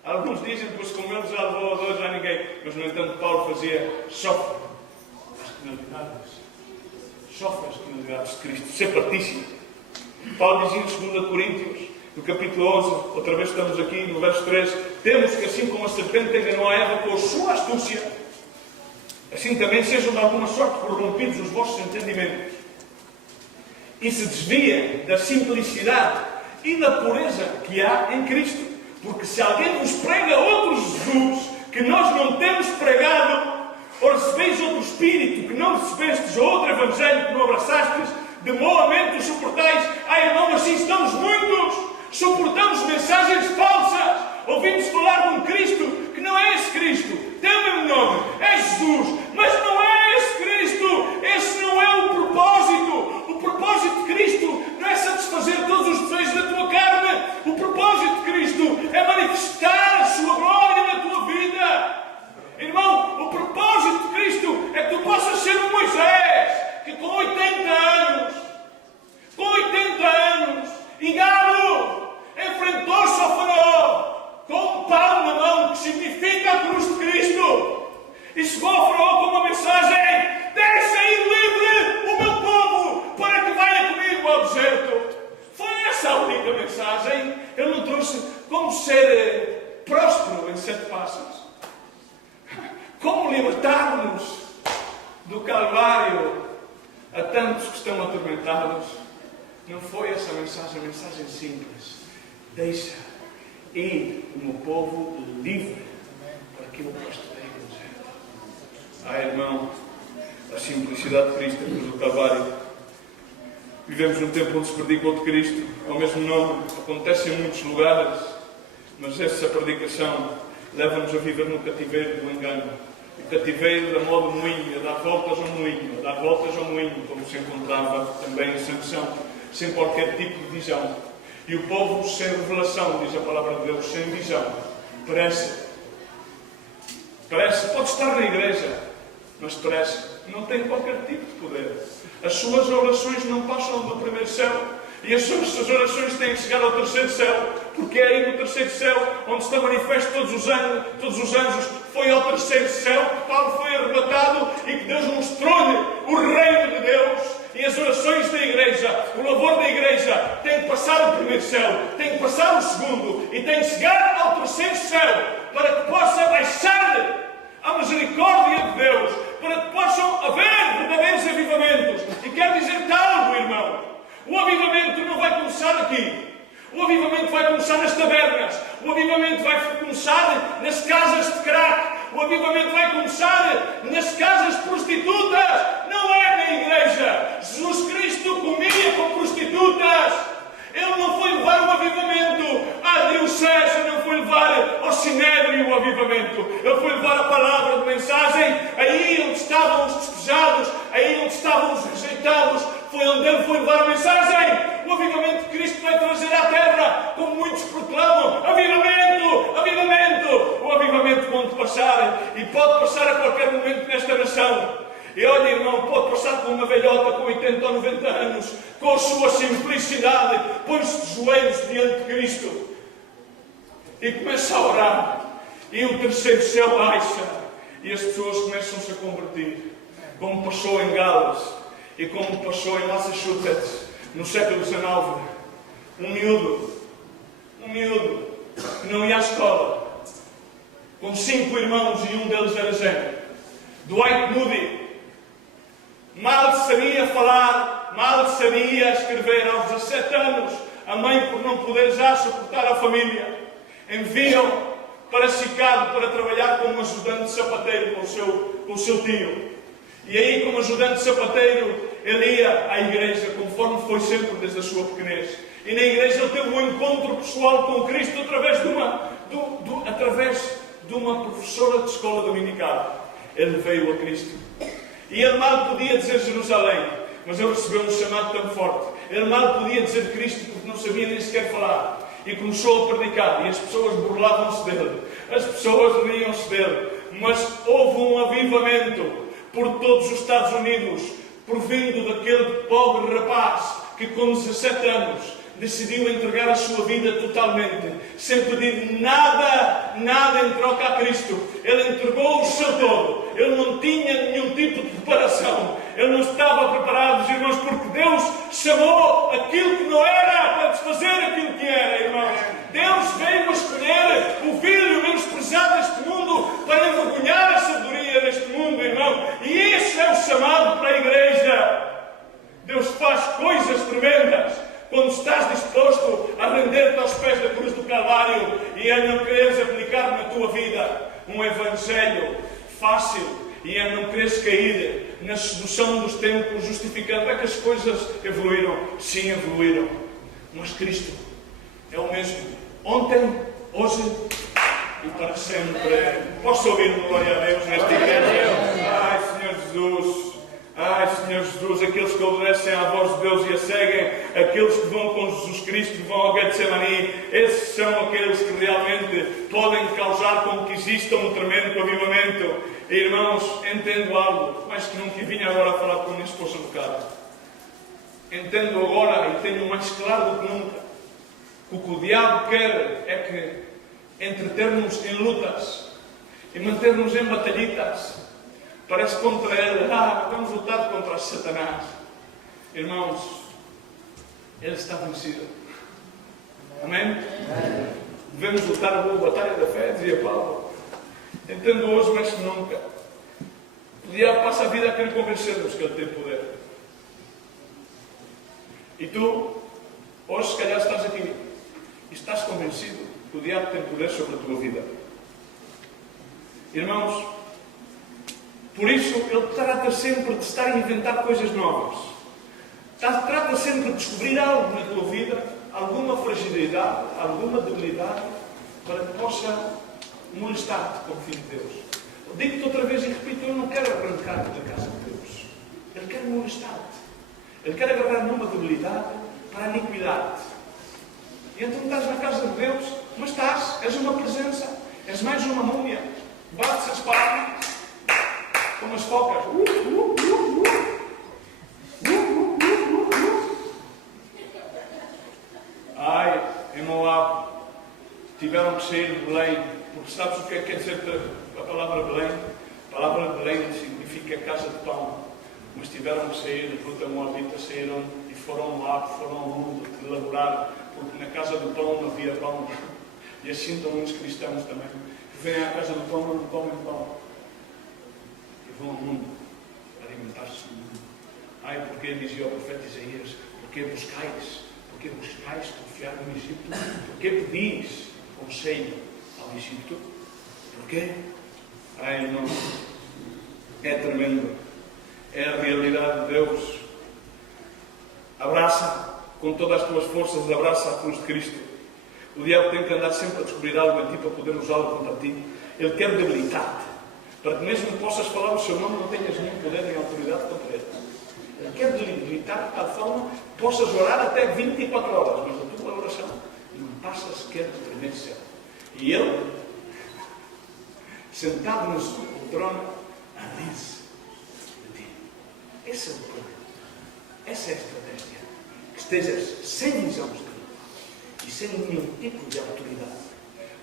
Alguns dizem, pois como ele já levou a dor, já ninguém. Mas no entanto Paulo fazia sofre as penalidades. Sofre as penalidades de Cristo. Ser partícipe. Paulo dizia em 2 Coríntios, no capítulo 11, outra vez estamos aqui no verso 3, temos que assim como a serpente enganou a Eva com a sua astúcia, assim também sejam de alguma sorte corrompidos os vossos entendimentos e se desviem da simplicidade e da pureza que há em Cristo. Porque se alguém vos prega outro Jesus que nós não temos pregado, ou recebeis outro Espírito que não recebestes, ou outro Evangelho que não abraçastes, de moamente os suportais. Irmão, assim estamos muitos. Suportamos mensagens falsas. Ouvimos falar de um Cristo que não é esse Cristo. Tem o mesmo nome. É Jesus. Mas não é esse Cristo. Esse não é o propósito. O propósito de Cristo não é satisfazer todos os desejos da tua carne. O propósito de Cristo é manifestar a sua glória na tua vida. Irmão, o propósito de Cristo é que tu possas ser um Moisés que com 80 anos, engano, enfrentou-se ao faraó com um pão na mão, que significa a cruz de Cristo, e chegou ao faraó com uma mensagem: deixa ir livre o meu povo para que venha comigo ao deserto. Foi essa a única mensagem. Ele não trouxe como ser próspero em 7 passos, como libertar-nos do Calvário a tantos que estão atormentados. Não foi essa a mensagem simples. Deixa ir o meu povo livre para que eu pastoreie o deserto. Irmão, a simplicidade de Cristo, a cruz do Calvário. Vivemos num tempo onde se predica outro Cristo, ao mesmo nome, acontece em muitos lugares, mas essa predicação leva-nos a viver no cativeiro do engano. O cativeiro da moda moinho, a dar voltas ao moinho, a dar voltas ao moinho, como se encontrava também em Sansão, sem qualquer tipo de visão. E o povo sem revelação, diz a palavra de Deus, sem visão, parece, pode estar na igreja, mas parece, não tem qualquer tipo de poder. As suas orações não passam do primeiro céu, e as suas orações têm que chegar ao terceiro céu, porque é aí no terceiro céu onde está manifesto todos os anjos. Foi ao terceiro céu que Paulo foi arrebatado e que Deus mostrou-lhe o reino de Deus. E as orações da igreja, o louvor da igreja, tem que passar o primeiro céu, tem que passar o segundo e tem que chegar ao terceiro céu, para que possa baixar a misericórdia de Deus, para que possam haver verdadeiros avivamentos. E quero dizer-te algo, irmão: o avivamento não vai começar aqui. O avivamento vai começar nas tabernas. O avivamento vai começar nas casas de crack. O avivamento vai começar nas casas de prostitutas. Não é na igreja. Jesus Cristo comia com prostitutas. Ele não foi levar o avivamento à diocese, não foi levar ao sinédrio o avivamento. Ele foi levar a palavra de mensagem aí onde estavam os despejados, aí onde estavam os rejeitados. Foi onde ele foi levar a mensagem. O avivamento de Cristo vai trazer à terra, como muitos proclamam: avivamento, avivamento. O avivamento pode passar, e pode passar a qualquer momento nesta nação. E olha, irmão, pode passar com uma velhota com 80 ou 90 anos, com a sua simplicidade, põe-se de joelhos diante de Cristo e começa a orar. E o terceiro céu baixa e as pessoas começam-se a converter, como passou em Gales e como passou em Massachusetts no século XIX. Um miúdo que não ia à escola, com 5 irmãos e um deles era gêmeo. Dwight Moody mal sabia falar, mal sabia escrever. Aos 17 anos, a mãe, por não poder já suportar a família, enviam para Chicago para trabalhar como ajudante sapateiro com o seu tio. E aí, como ajudante sapateiro, ele ia à igreja, conforme foi sempre desde a sua pequenez. E na igreja ele teve um encontro pessoal com Cristo através de uma professora de escola dominical. Ele veio a Cristo. E ele mal podia dizer Jerusalém, mas ele recebeu um chamado tão forte. Ele mal podia dizer Cristo porque não sabia nem sequer falar. E começou a predicar, e as pessoas burlavam-se dele, as pessoas riam-se dele. Mas houve um avivamento por todos os Estados Unidos, provindo daquele pobre rapaz que com 17 anos decidiu entregar a sua vida totalmente, sem pedir nada em troca a Cristo. Ele entregou o seu todo. Ele não tinha nenhum tipo de preparação. Ele não estava preparado, irmãos, porque Deus chamou aquilo que não era para desfazer aquilo que era, irmãos. Deus veio a escolher o filho menosprezado deste mundo para envergonhar a sabedoria deste mundo, irmão. E esse é o chamado para a igreja. Deus faz coisas tremendas quando estás disposto a render-te aos pés da cruz do Calvário e a não quereres aplicar na tua vida um evangelho fácil e a não quereres cair na sedução dos tempos, justificando que as coisas evoluíram. Sim, evoluíram. Mas Cristo é o mesmo. Ontem, hoje e para sempre. Posso ouvir glória a Deus nesta igreja? Ai, Senhor Jesus. Ai, Senhor Jesus, aqueles que obedecem à voz de Deus e a seguem, aqueles que vão com Jesus Cristo, que vão ao Getsemani, esses são aqueles que realmente podem causar com que exista um tremendo avivamento. E, irmãos, entendo algo, mais que nunca, e vinha agora a falar com a minha esposa no carro. Entendo agora e tenho mais claro do que nunca que o o diabo quer é que entretermos em lutas e mantermos em batalhitas. Parece contra ele, vamos lutar contra Satanás. Irmãos, ele está vencido. Amém? Devemos lutar a boa batalha da fé, dizia Paulo. Entendo hoje mais que nunca. O diabo passa a vida a querer convencer-nos que ele tem poder. E tu, hoje, se calhar estás aqui e estás convencido que o diabo tem poder sobre a tua vida. Irmãos, por isso ele trata sempre de estar a inventar coisas novas. Trata sempre de descobrir algo na tua vida, alguma fragilidade, alguma debilidade, para que possa molestar-te como filho de Deus. Digo-te outra vez e repito, eu não quero arrancar-te da casa de Deus. Ele quer molestar-te. Ele quer agarrar numa debilidade para aniquilar-te. E então estás na casa de Deus, mas és uma presença, és mais uma múmia. Bates as palmas, como as focas. Ai, em Moab, tiveram que sair de Belém, porque sabes o que é que quer dizer a palavra Belém? A palavra Belém significa casa de pão. Mas tiveram que sair, de Ruta Moabita saíram e foram lá, foram ao mundo elaborar, porque na casa do pão não havia pão. E assim estão muitos cristãos também, que vêm à casa do pão, mas não comem pão. E vão ao mundo alimentar-se do mundo. Ai, porque dizia o profeta Isaías, porque buscais confiar no Egito? Porque pedis conselho ao Egito? Porquê? Ai, irmão, é tremendo. É a realidade de Deus. Abraça com todas as tuas forças, abraça a cruz de Cristo. O diabo tem que andar sempre a descobrir algo em ti para poder usá-lo contra ti. Ele quer debilitar-te, para que mesmo que possas falar o seu nome, não tenhas nenhum poder nem autoridade contra ele. Ele quer debilitar-te de tal forma que possas orar até 24 horas, mas a tua oração não passa sequer do primeiro céu. E ele, sentado na sua poltrona, ri-se de ti. Esse é o problema. Essa é a estratégia. Que estejas sem visão espiritual e sem nenhum tipo de autoridade.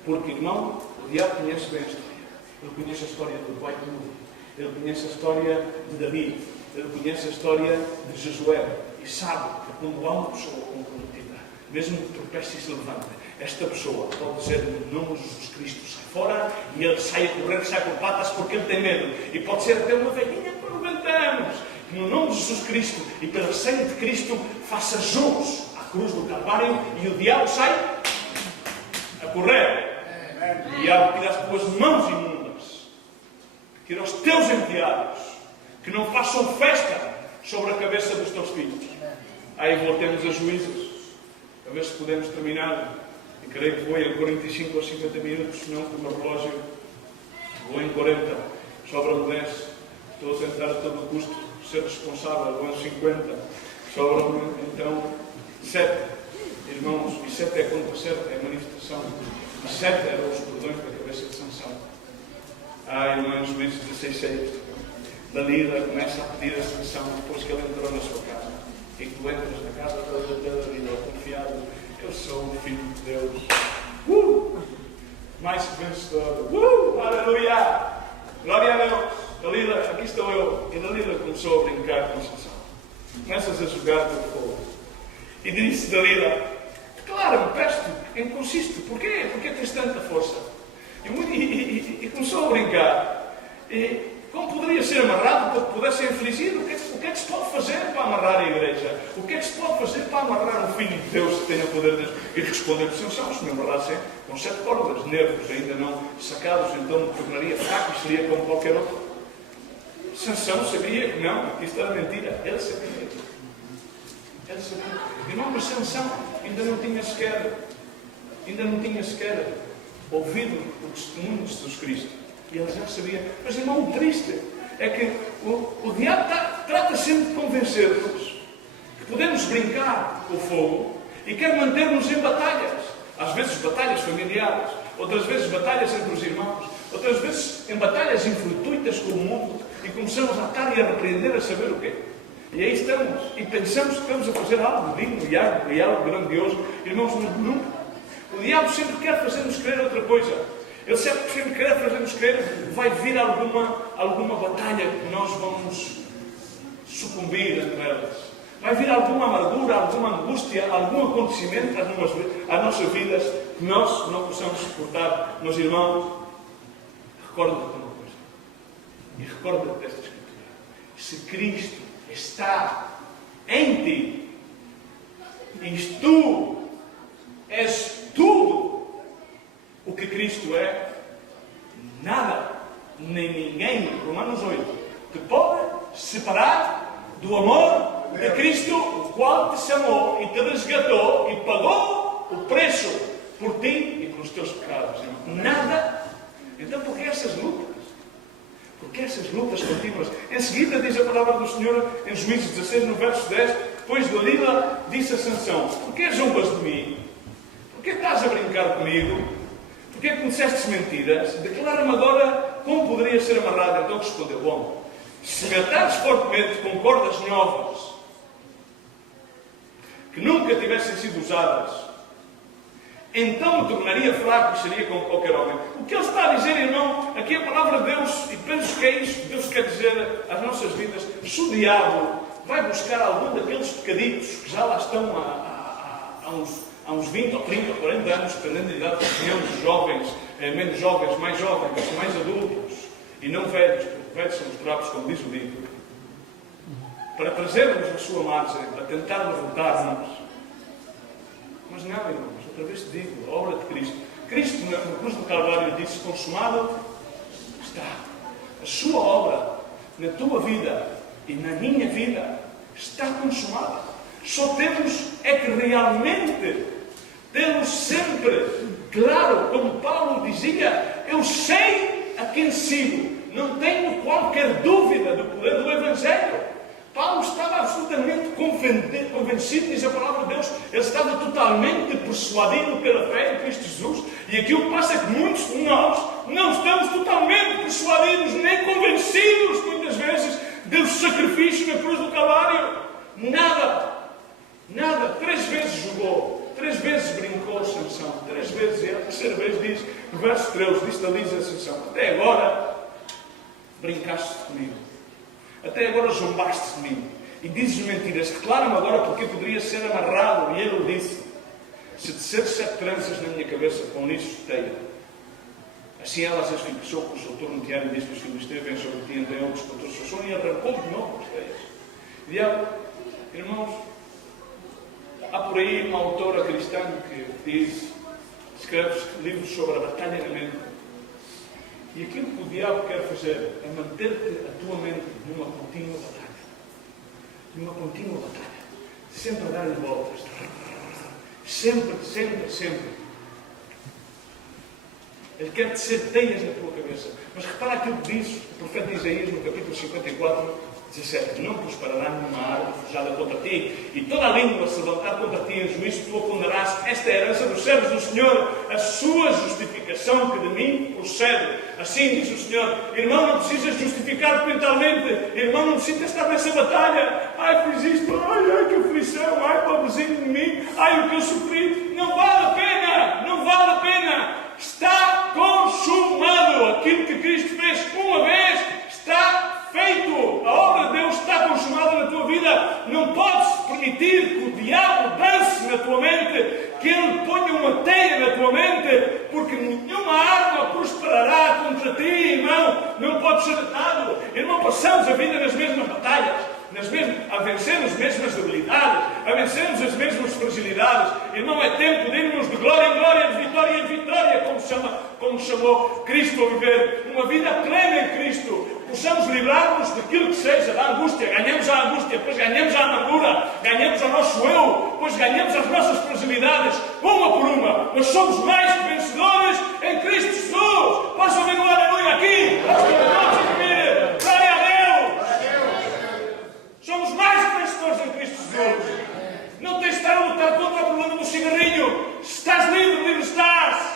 Porque, irmão, o diabo conhece bem a história. Ele conhece a história do pai de Núbio. Ele conhece a história de Davi. Ele conhece a história de Josué. E sabe que quando há uma pessoa comprometida, mesmo que tropece e se levante, esta pessoa pode dizer no nome de Jesus Cristo, sai fora, e ele sai a correr, sai por patas porque ele tem medo. E pode ser até uma velhinha com 90 anos. Que no nome de Jesus Cristo e pelo sangue de Cristo faça jus à cruz do Calvário e o diabo sai a correr. O diabo tira as tuas mãos imundas, tira os teus enviados, que não façam festa sobre a cabeça dos teus filhos. Aí voltemos a Juízes, a ver se podemos terminar. E creio que vou em 45 ou 50 minutos, não com o meu relógio. Vou em 40, sobram 10. Estou a tentar a todo custo ser responsável, vou em 50. Sobram então 7 irmãos, e 7 é contra 7, é manifestação. E 7 eram os cordões da cabeça de Sansão. Irmãos, Juízes 16:6. Dalila começa a pedir a Sansão depois que ele entrou na sua casa. E tu entras na casa da Dalila, confiado, eu sou um filho de Deus. Mais que vencedor. Aleluia! Glória a Deus! Dalila, aqui estou eu. E Dalila começou a brincar com Sansão. Começas a jogar com o fogo. E disse Dalila, declara-me, peço-te, em que consiste? Porquê? Porquê tens tanta força? E começou a brincar. E como poderia ser amarrado para que pudesse ser infligido? O que é que se pode fazer para amarrar a igreja? O que é que se pode fazer para amarrar um filho de Deus que tenha o poder de Deus? E respondeu que Sansão, se me amarrassem com 7 cordas, nervos ainda não sacados, então me tornaria fraco e seria como qualquer outro. Sansão sabia que não, que isto era mentira. Ele sabia. Ele sabia. Irmão, mas Sansão ainda não tinha sequer ouvido o testemunho de Jesus Cristo. E ele já sabia. Mas, irmão, o triste é que o diabo trata sempre de convencer-nos que podemos brincar com o fogo e quer manter-nos em batalhas. Às vezes batalhas familiares, outras vezes batalhas entre os irmãos, outras vezes em batalhas infrutuitas com o mundo, e começamos a atar e a repreender a saber o quê. E aí estamos, e pensamos que estamos a fazer algo digno e algo grandioso. Irmãos, nunca. O diabo sempre quer fazer-nos crer outra coisa. Ele sempre quer fazer-nos crer que vai vir alguma batalha que nós vamos sucumbir a elas. Vai vir alguma amargura, alguma angústia, algum acontecimento às nossas vidas que nós não possamos suportar. Meus irmãos, recorda-te de uma coisa. E recorda-te desta Escritura. Se Cristo está em ti, e tu és tudo o que Cristo é, nada, nem ninguém, Romanos 8, te pode separar do amor de Cristo, o qual te chamou e te resgatou e pagou o preço por ti e pelos teus pecados. Nada, Então, por que essas lutas? Porque essas lutas contínuas. Em seguida diz a palavra do Senhor em Juízes 16, no verso 10, depois Dalila disse a Sansão: porquê zombas de mim? Porquê estás a brincar comigo? Porquê que me disseste mentiras? Declara-me agora como poderia ser amarrado. Então respondeu: bom, se me atares fortemente com cordas novas, que nunca tivessem sido usadas, então me tornaria fraco e seria como qualquer homem. O que ele está a dizer, irmão, aqui é a palavra de Deus, e penso que é isto que Deus quer dizer às nossas vidas. Se o diabo vai buscar algum daqueles pecaditos que já lá estão há uns 20 ou 30 ou 40 anos, dependendo da idade da opinião dos jovens, menos jovens, mais adultos, e não velhos, porque velhos são os trapos, como diz o dito, para trazermos a sua margem, para tentar levantar-nos. Mas não, irmãos, outra vez te digo, a obra de Cristo. Cristo, na cruz do Calvário, disse: consumado está. A sua obra, na tua vida e na minha vida, está consumada. Só temos é que realmente temos sempre claro, como Paulo dizia: eu sei a quem sigo, não tenho qualquer dúvida do poder do Evangelho. Paulo estava absolutamente convencido, diz a palavra de Deus, ele estava totalmente persuadido pela fé em Cristo Jesus. E aqui o que passa é que muitos de nós não estamos totalmente persuadidos, nem convencidos, muitas vezes, do sacrifício na cruz do Calvário. Nada. 3 vezes jogou, 3 vezes brincou Sansão, 3 vezes, e a terceira vez diz, no verso 13, diz a Sansão: até agora brincaste comigo, até agora zombaste de mim e dizes mentiras. Declara-me agora porque poderia ser amarrado. E ele o disse: se tecer 7 tranças na minha cabeça com liços de teia. Assim elas as fixou com o seu torno de ar e disse: os filhos esteve sobre ti, então ele espantou o seu sono e arrancou de novo as teias. E diabo, irmãos, há por aí uma autora cristã que escreve livros sobre a batalha da mente. E aquilo que o diabo quer fazer é manter-te a tua mente numa contínua batalha. Numa contínua batalha. Sempre a dar-lhe voltas. Sempre. Ele quer tecer teias na tua cabeça. Mas repara aquilo que diz o profeta Isaías no capítulo 54, 17: não prosperará nenhuma árvore forjada contra ti, e toda a língua se levantar contra ti em juízo, tu a condenarás. Esta é a herança dos servos do Senhor, a sua justificação que de mim procede. Assim diz o Senhor. Irmão, não precisas justificar mentalmente. Irmão, não precisas estar nessa batalha. Ai, fiz isto. Ai, que aflição. Ai, pobrezinho de mim. Ai, o que eu sofri. Não vale a pena. Não vale a pena. Está consumado. Aquilo que Cristo fez uma vez está feito. A obra de Deus está consumada na tua vida. Não podes permitir que o diabo dance na tua mente, que ele ponha uma teia na tua mente, porque nenhuma arma prosperará contra ti, irmão. Não pode ser atado. Irmão, passamos a vida nas mesmas batalhas, a vencer as mesmas debilidades, a vencermos as mesmas fragilidades. Irmão, é tempo de irmos de glória em glória, de vitória em vitória, como chamou Cristo a viver uma vida plena em Cristo. Possamos livrar-nos daquilo que seja, da angústia. Ganhamos a angústia, depois ganhamos a amargura, ganhamos o nosso eu, depois ganhamos as nossas fragilidades, uma por uma. Nós somos mais que vencedores em Cristo Jesus. Posso ouvir um aleluia aqui? Glória a Deus! Somos mais que vencedores em Cristo Jesus. Não tens de estar a lutar contra o problema do cigarrinho. Se estás livre estás.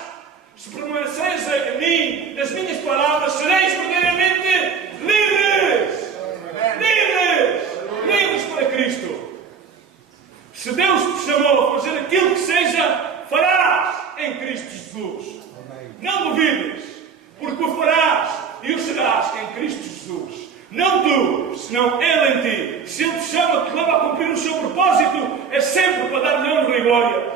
Se permaneceres em mim, nas minhas palavras, sereis verdadeiramente livres. Livres para Cristo. Se Deus te chamou a fazer aquilo que seja, farás em Cristo Jesus. Não duvides, porque o farás e o serás em Cristo Jesus. Não tu, senão Ele em ti. Se Ele te chama, te leva a cumprir o seu propósito, é sempre para dar-lhe honra e glória.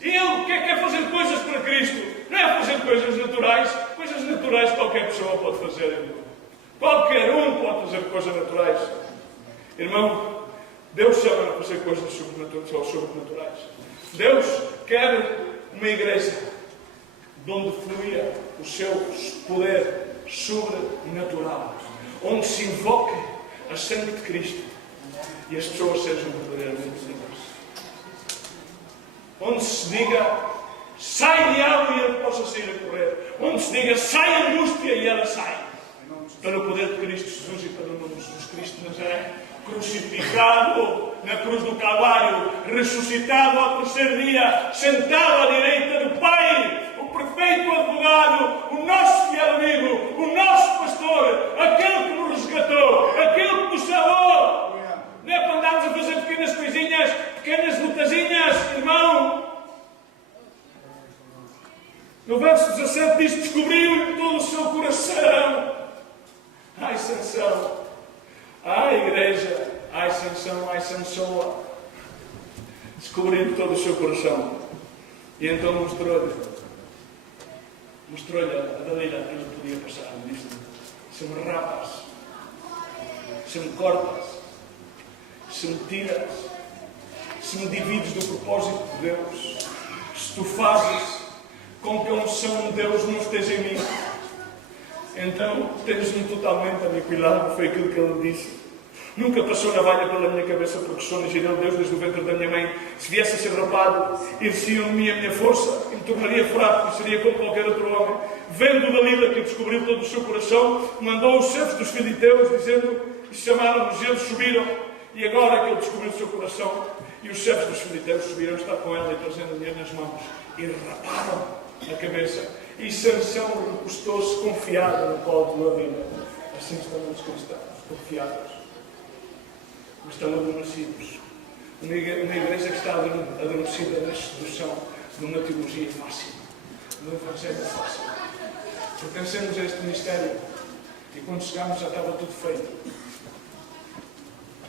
E Ele quer fazer coisas para Cristo. Não é fazer coisas naturais. Coisas naturais qualquer pessoa pode fazer, irmão. Qualquer um pode fazer coisas naturais. Irmão, Deus chama a fazer coisas sobrenaturais. Deus quer uma igreja onde fluía o seu poder sobrenatural, onde se invoque a sangue de Cristo e as pessoas sejam verdadeiramente livres. Onde se diga: sai diabo, e ele possa sair a correr. onde se diga, sai a angústia, e ela sai. Pelo poder de Cristo Jesus e pelo nome de Jesus Cristo de Nazaré, crucificado na cruz do Calvário, ressuscitado ao terceiro dia, sentado à direita do Pai, o perfeito advogado, o nosso fiel amigo, o nosso pastor, aquele que nos resgatou, aquele que nos salvou. Não é para andarmos a fazer pequenas coisinhas, pequenas lutazinhas, irmão. No verso 17 diz, descobriu em todo o seu coração. Ai, Sansão. Ai, igreja. Ai, Sansão. Ai, Sansoa. Descobriu em todo o seu coração. E então mostrou-lhe a Dalila que ele podia passar. Disse: se me rapas, se me cortas, se me tiras, se me divides do propósito de Deus, se tu fazes com que a unção de Deus não esteja em mim, então tens-me totalmente aniquilado. Foi aquilo que ele disse. Nunca passou navalha pela minha cabeça, porque sou nascido de Deus desde o ventre da minha mãe. Se viesse a ser rapado, exerciam de mim a minha força e me tornaria fraco, e seria como qualquer outro homem. Vendo Dalila que descobriu todo o seu coração, mandou os chefes dos filisteus, dizendo, e chamaram-nos, eles subiram, e agora que ele descobriu o seu coração, e os chefes dos filisteus subiram estar com ela e trazendo dinheiro nas mãos, e raparam a cabeça. E Sansão recostou-se confiado no colo de Dalila. Assim estão os cristãos, confiados, mas estão adormecidos. Uma igreja que está adormecida na sedução de uma teologia fácil, de um evangelho fácil. Pertencemos a este ministério e quando chegámos já estava tudo feito.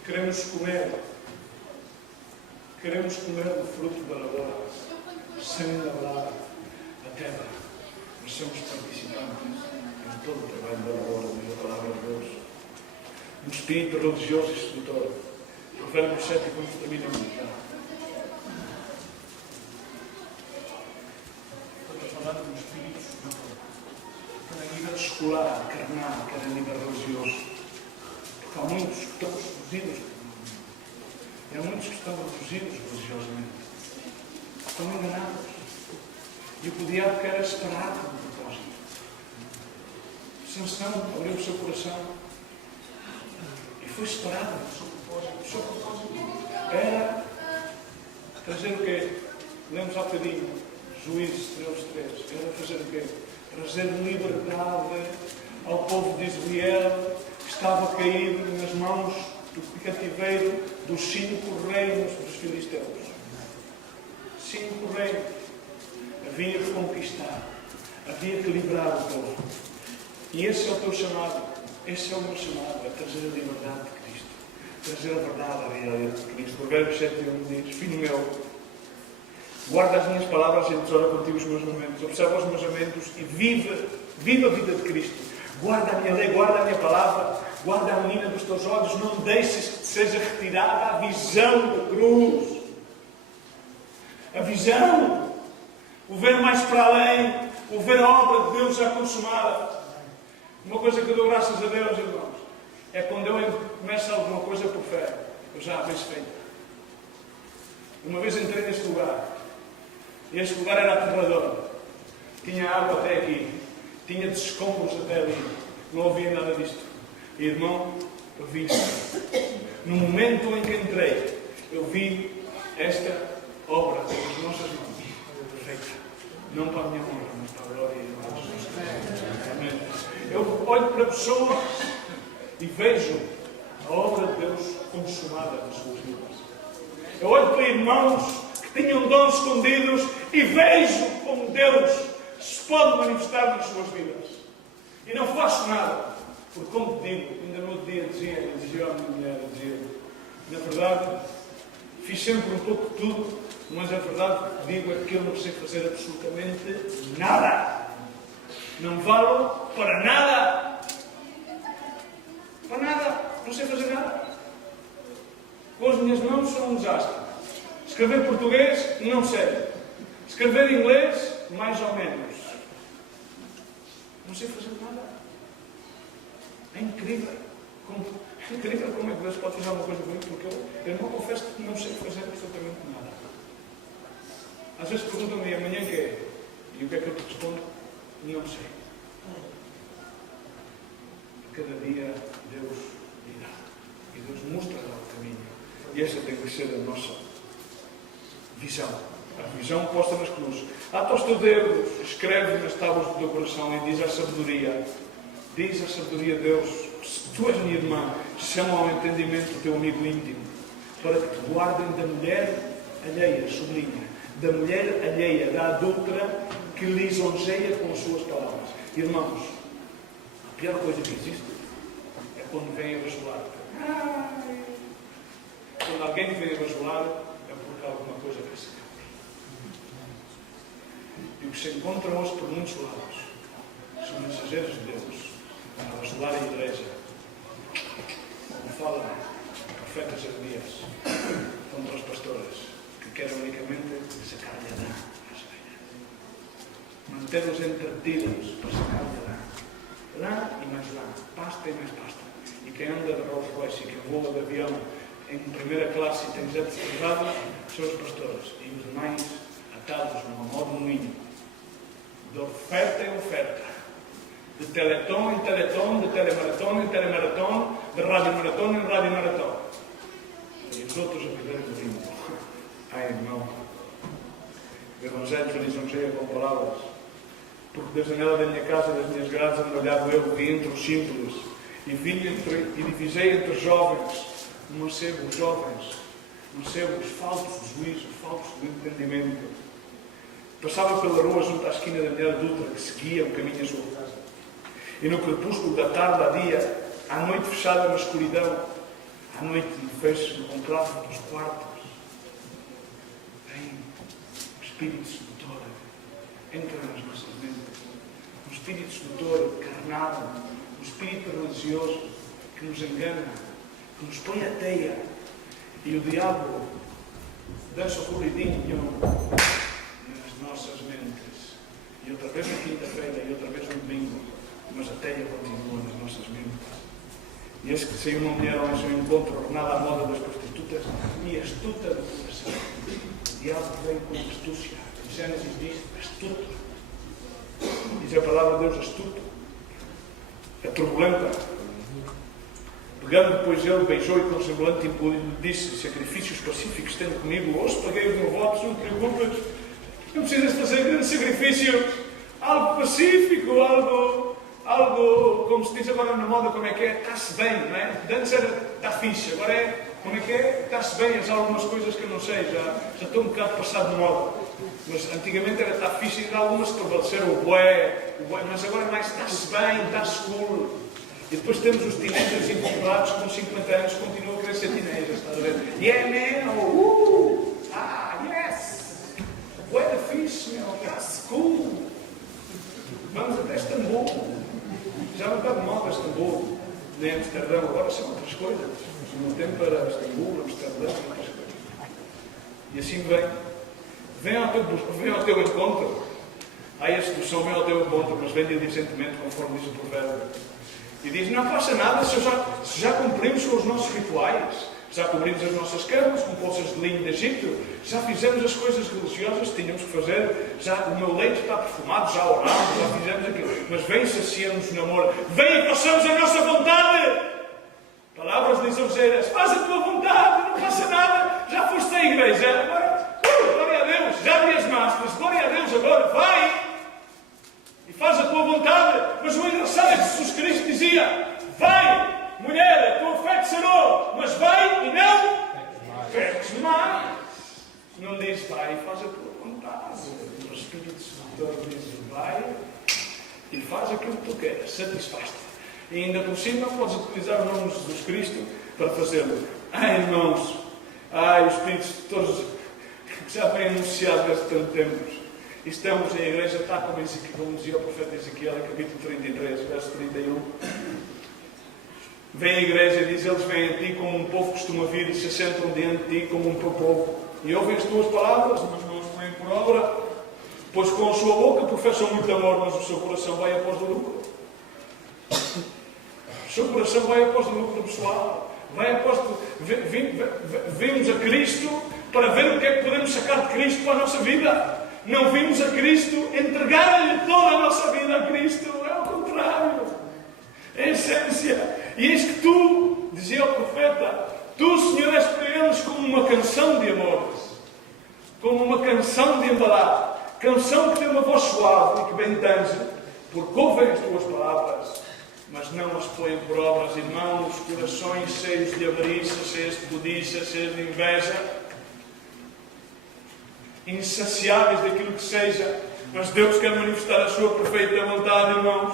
Queremos comer do fruto da lavoura, sem labrar a terra, mas somos participantes em todo o trabalho da lavoura, diz a palavra de Deus. Um espírito religioso e sedutor. Provérbios 7 e quando terminamos já. Estamos falando de um espírito sedutor. Quer a nível escolar, carnal, quer a nível religioso. Porque há muitos que estão seduzidos. E há muitos que estão reduzidos religiosamente. Estão enganados. E o diabo quer separar do propósito. Sansão abriu o seu coração e foi separado do seu propósito. O seu propósito era trazer o quê? Lemos há bocadinho, Juízes 13:3. Era fazer o quê? Trazer liberdade ao povo de Israel que estava caído nas mãos do cativeiro dos 5 reinos dos filisteus. 5 reinos. Havia que conquistar. Havia que livrar o povo. E esse é o teu chamado. Esse é o meu chamado. É trazer a liberdade de Cristo. Trazer a verdade, a realidade de Cristo. Provérbios 7:1 diz: filho meu, guarda as minhas palavras e tesoura contigo os meus momentos. Observa os meus momentos e vive a vida de Cristo. Guarda a minha lei, guarda a minha palavra. Guarda a menina dos teus olhos. Não deixes que te seja retirada a visão da cruz. A visão. O ver mais para além. O ver a obra de Deus já consumada. Uma coisa que eu dou graças a Deus, irmãos, é quando eu começo alguma coisa por fé, eu já a vejo feita. Uma vez entrei neste lugar, e este lugar era aterrador. Tinha água até aqui, tinha escombros até ali, não havia nada disto. E, irmão, eu vi isto. No momento em que entrei, eu vi esta obra das nossas mãos, perfeita. Não para a minha honra, mas para a glória de Deus. Amém. Eu olho para pessoas e vejo a obra de Deus consumada nas suas vidas. Eu olho para irmãos que tinham dons escondidos e vejo como Deus se pode manifestar nas suas vidas. E não faço nada. Porque, como te digo, ainda no outro dia dizia à minha mulher, na verdade, fiz sempre um pouco de tudo, mas a verdade que te digo é que eu não sei fazer absolutamente nada. Não valo para nada. Para nada. Não sei fazer nada. Com as minhas mãos sou um desastre. Escrever português, não sei. Escrever inglês, mais ou menos. Não sei fazer nada. É incrível. É incrível como é que Deus pode fazer alguma coisa comigo, porque eu não confesso que não sei fazer absolutamente nada. Às vezes perguntam-me amanhã o que é. E o que é que eu te respondo? Não sei. Cada dia Deus dirá. E Deus mostrará o caminho. E esta tem que ser a nossa visão. A visão posta nas cruzes. Ata os teus dedos, escreve nas tábuas do teu coração e diz a sabedoria. Diz a sabedoria de Deus. Se tu és minha irmã, chama ao entendimento o teu amigo íntimo, para que te guardem da mulher alheia, sublinha, da mulher alheia, da adúltera que lisonjeia com as suas palavras. Irmãos, a pior coisa que existe é quando vem a bajular. Quando alguém vem a bajular, é porque há alguma coisa que se quebra. E o que se encontra hoje por muitos lados são mensageiros de Deus a bajular a igreja. Como fala o profeta Jeremias contra os pastores que querem unicamente sacar-lhe a lã às ovelhas. Mantê-los entretidos para sacar-lhe a lã. Lã e mais lã. Pasta e mais pasta. E quem anda de Rolls Royce e quem voa de avião em primeira classe e tem jetos privados são os pastores. E os demais atados numa moda moinho. De oferta em oferta. De teletom em teletom, de telemaratona em telemaratona, de radiomaratona em radiomaratona. E os outros a viverem do limbo. Ai, irmão. O Evangelho lisonjeia com palavras. Porque da janela da minha casa, das minhas grades, andalhado eu, vi entre os simples. E divisei entre os jovens. Não recebo os jovens. Não recebo os falsos de juízo, os falsos de entendimento. Passava pela rua junto à esquina da mulher adulta que seguia o caminho à sua casa. E no crepúsculo da tarde, à dia, à noite fechada na escuridão, à noite fez-se com clave dos quartos. Vem o Espírito Sedutor, entra nas nossas mentes. Um Espírito Sedutor carnado, um Espírito religioso que nos engana, que nos põe a teia. E o diabo dança o corridinho nas nossas mentes. E outra vez na quinta-feira, e outra vez no domingo. Mas a teia continua nas nossas mentes. E eis que saiu uma mulher ao seu encontro, ordenada à moda das prostitutas, e astuta de coração. O diabo veio com astúcia. Em Gênesis diz astuto. Diz a palavra de Deus astuto. É turbulenta. Pegando depois ele, beijou e com semblante impúdico disse: sacrifícios pacíficos tenho comigo, hoje paguei o meu voto, não te preocupes. Não precisas fazer grandes sacrifícios. Algo pacífico, algo como se diz agora na moda, como é que é? Está-se bem, não é? Antes era está fixe, agora é, como é que é? Está-se bem, há algumas coisas que eu não sei, já estou um bocado passado de moda. Mas antigamente era está fixe e há algumas que prevaleceram o bué, mas agora é mais está-se bem, está-se cool. E depois temos os teenagers incomparados com 50 anos que continuam a querer ser teenagers, estás a ver? Yeah, man! Yes! Bué da fixe, meu, está-se cool! Vamos até Istambul. Já não está de moda Istambul, nem Amsterdão, agora são outras coisas. No tempo era Istambul, Amsterdão, outras coisas. E assim vem ao teu encontro. Há a sedução, vem ao teu encontro, mas vem diligentemente, conforme diz o provérbio. E diz: não passa nada se já cumprimos com os nossos rituais. Já cobrimos as nossas camas com bolsas de linho de Egito. Já fizemos as coisas religiosas que tínhamos que fazer. Já o meu leito está perfumado, já orámos, já fizemos aquilo. Mas vem saciando-nos no amor. Vem e façamos a nossa vontade. Palavras lisonjeiras. Faz a tua vontade, não passa nada. Já foste à igreja. Agora, glória a Deus. Já diasmaste, mas glória a Deus agora. Vai e faz a tua vontade. Mas o engraçado é que Jesus Cristo dizia: vai, mulher, a tua fé te sarou, mas vai e não peques mais. Não diz vai e faz a tua vontade. O Espírito Santo diz vai e faz aquilo que tu queres, satisfaz-te. E ainda por cima podes utilizar o nome de Jesus Cristo para fazê-lo. Ai, irmãos, os Espíritos todos que já vêm anunciados desde tanto tempo. Estamos, a igreja está como dizia o profeta Ezequiel, em capítulo 33, verso 31. Vem a igreja e diz: eles vêm a ti como um povo costuma vir e se assentam diante de ti como um povo. E ouvem as tuas palavras, mas não as põem por obra. Pois com a sua boca professam muito amor, mas o seu coração vai após o lucro. O seu coração vai após o lucro pessoal. Vai após... Vimos a Cristo para ver o que é que podemos sacar de Cristo para a nossa vida. Não vimos a Cristo entregar-lhe toda a nossa vida a Cristo. É o contrário. É a essência. E eis que tu, dizia o profeta, tu, Senhor, és para eles como uma canção de amor, como uma canção de embalar, canção que tem uma voz suave e que bem tange, porque ouvem as tuas palavras, mas não as põem por obras. Irmãos, corações cheios de avariça, cheios de cobiça, cheios de inveja, insaciáveis daquilo que seja. Mas Deus quer manifestar a sua perfeita vontade, irmãos.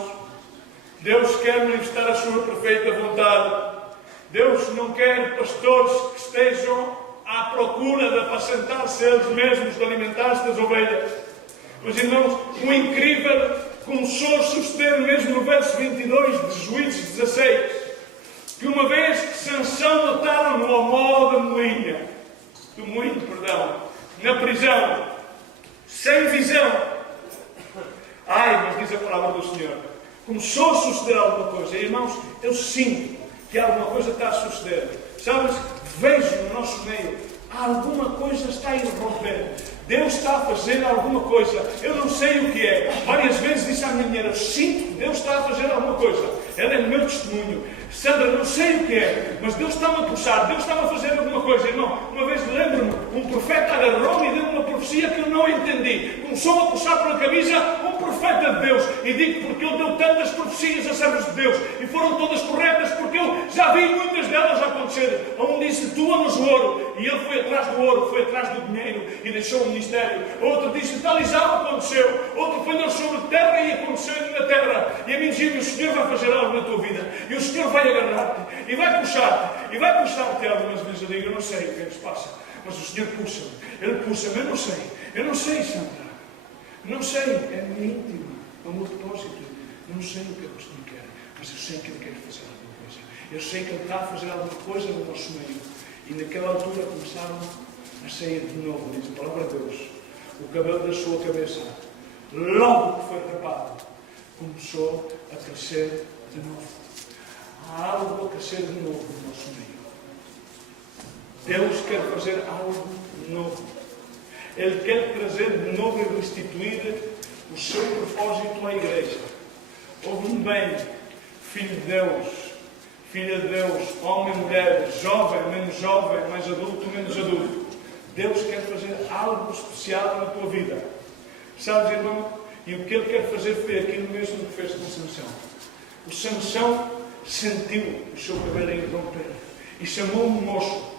Deus quer manifestar a sua perfeita vontade. Deus não quer pastores que estejam à procura de apacentar-se eles mesmos, de alimentar-se das ovelhas. Mas, irmãos, o incrível começou a suceder mesmo no verso 22 de Juízes 16, que uma vez que Sansão mataram no amó do moinho, na prisão, sem visão. Ai, mas diz a palavra do Senhor, começou a suceder alguma coisa. E, irmãos, eu sinto que alguma coisa está a suceder. Sabes, vejo no nosso meio, alguma coisa está a irromper. Deus está a fazer alguma coisa. Eu não sei o que é. Várias vezes disse à minha mulher, eu sinto que Deus está a fazer alguma coisa. Ela é o meu testemunho. Sandra, não sei o que é, mas Deus está-me a puxar, Deus está-me a fazer alguma coisa. Irmão, uma vez lembro-me, um profeta agarrou-me e deu uma profecia que eu não entendi. Começou a puxar pela camisa um profeta de Deus. E digo porque ele deu tantas profecias a servos de Deus. E foram todas corretas porque eu já vi muitas delas acontecer. Um disse, tu amas o ouro. E ele foi atrás do ouro, foi atrás do dinheiro e deixou o ministério. Outro disse, tal e já aconteceu. Outro foi sobre a terra e aconteceu na terra. E a mim dizia, o Senhor vai fazer algo na tua vida. E o Senhor vai agarrar-te e vai puxar-te. E vai puxar-te algumas vezes. Eu digo, eu não sei o que é que se passa. Mas o Senhor puxa-me. Ele puxa-me, eu não sei. Eu não sei, Sandra. Não sei. É íntimo. É o meu depósito. Eu não sei o que é que o Senhor quer. Mas eu sei que Ele quer fazer alguma coisa. Eu sei que Ele está a fazer alguma coisa no nosso meio. E naquela altura começaram a sair de novo, diz a palavra de Deus, o cabelo da sua cabeça, logo que foi rapado, começou a crescer de novo. Há algo a crescer de novo no nosso meio. Deus quer fazer algo novo. Ele quer trazer de novo e restituir o seu propósito à igreja. Ouve-me bem, filho de Deus, filha de Deus, homem, mulher, jovem, menos jovem, mais adulto, menos adulto. Deus quer fazer algo especial na tua vida. Sabes, irmão? E o que Ele quer fazer foi aquilo mesmo que fez com Sansão. O Sansão sentiu o seu cabelo a irromper e chamou um moço.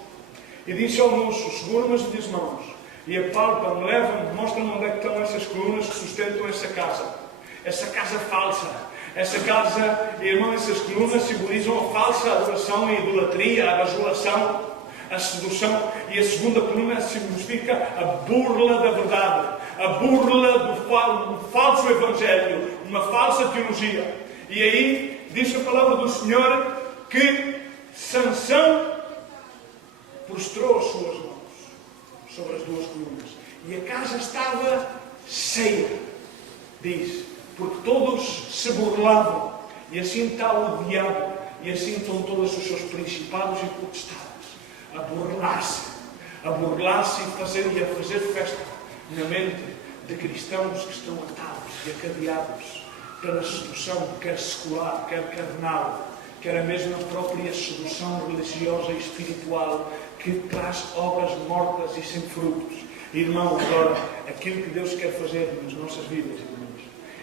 E disse ao moço, segura-me as minhas mãos e apalpa-me, leva-me, mostra-me onde é que estão essas colunas que sustentam essa casa falsa. Essa casa, irmão, essas colunas simbolizam a falsa adoração e idolatria, a bajulação, a sedução. E a segunda coluna significa a burla da verdade, a burla do falso evangelho, uma falsa teologia. E aí diz a palavra do Senhor que Sansão prostrou as suas mãos sobre as duas colunas. E a casa estava cheia, diz, porque todos se burlavam. E assim está o diabo, e assim estão todos os seus principados e potestades a burlar-se e a fazer festa na mente de cristãos que estão atados e acadeados pela sedução, quer secular, quer carnal, quer a mesma própria sedução religiosa e espiritual que traz obras mortas e sem frutos. Irmão, agora, aquilo que Deus quer fazer nas nossas vidas, irmãos,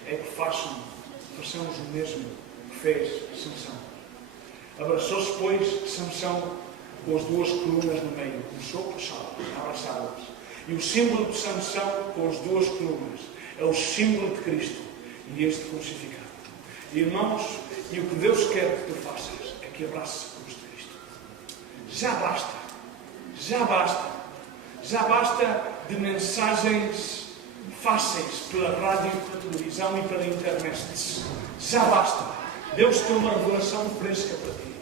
é que façamos o mesmo que fez Sansão. Abraçou-se, pois, Sansão com as duas colunas no meio. Começou a puxá-las, a abraçá-las. E o símbolo de Sansão com as duas colunas é o símbolo de Cristo e este crucificado. Irmãos, e o que Deus quer que tu faças é que abraces a cruz de Cristo. Já basta. Já basta. Já basta de mensagens fáceis pela rádio, pela televisão e pela internet. Já basta. Deus tem uma revelação fresca para ti.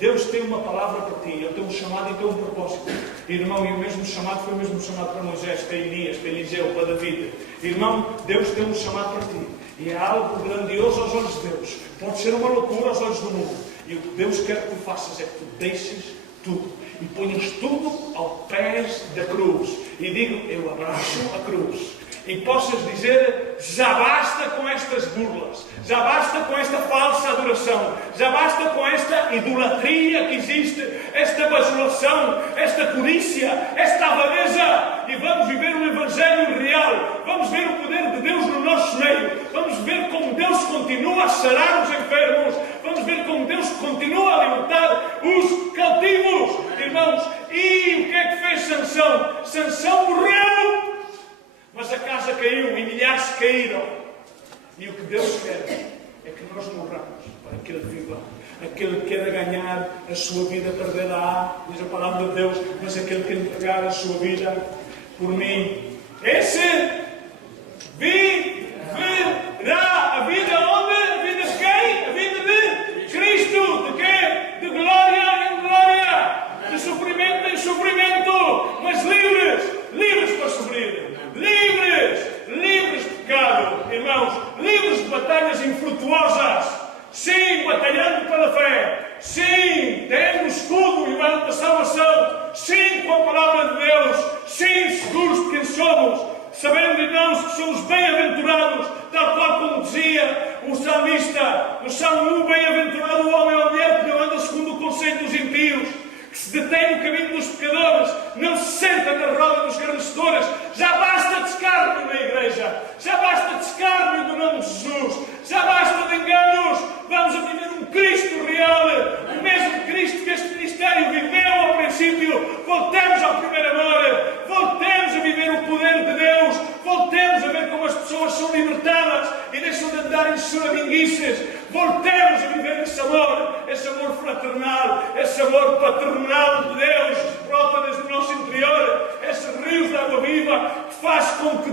Deus tem uma palavra para ti. Ele tem um chamado e tem um propósito. Irmão, e o mesmo chamado foi o mesmo chamado para Moisés, para Elias, para Eliseu, para David. Irmão, Deus tem um chamado para ti. E é algo grandioso aos olhos de Deus. Pode ser uma loucura aos olhos do mundo. E o que Deus quer que tu faças é que tu deixes tudo. E ponhas tudo ao pés da cruz. E digo, eu abraço a cruz. e possas dizer: já basta com estas burlas, já basta com esta falsa adoração, já basta com esta idolatria que existe, esta bajulação, esta codícia, esta avareza, e vamos viver um Evangelho real, vamos ver o poder de Deus no nosso meio, vamos ver como Deus continua a sarar os enfermos, vamos ver como Deus continua a libertar os cautivos, irmãos. E o que é que fez Sansão? Sansão morreu, mas a casa caiu e milhares caíram. E o que Deus quer é que nós morramos para que Ele viva. Aquele que quer ganhar a sua vida perderá, diz a palavra de Deus, mas aquele que entregar a sua vida por mim, esse viverá. A vida onde? A vida de quem? A vida de Cristo. De quê? De glória em glória, de sofrimento em sofrimento, mas livres para sofrer, livres de pecado, irmãos, livres de batalhas infrutuosas, sim, batalhando pela fé, sim, tendo o escudo e o manto da salvação, sim, com a palavra de Deus, sim, seguros de quem somos, sabendo, irmãos, que somos bem-aventurados, tal qual como dizia o salmista no Salmo 1, bem-aventurado o homem ou a mulher que não anda segundo o conceito dos impíos, que se detém no caminho dos pecadores, não se senta na roda dos escarnecedores. Já basta de escárnio na igreja, já basta de escárnio do nome de Jesus, já basta de enganos. Vamos a viver um Cristo real, o mesmo Cristo que este ministério viveu ao princípio. Voltemos ao primeiro amor, voltemos a viver o poder de Deus, voltemos a ver como as pessoas são libertadas e deixam de andar em choraminguices. Voltemos a viver esse amor fraternal, esse amor paternal de Deus que brota desde o nosso interior, esses rios de água viva que faz com que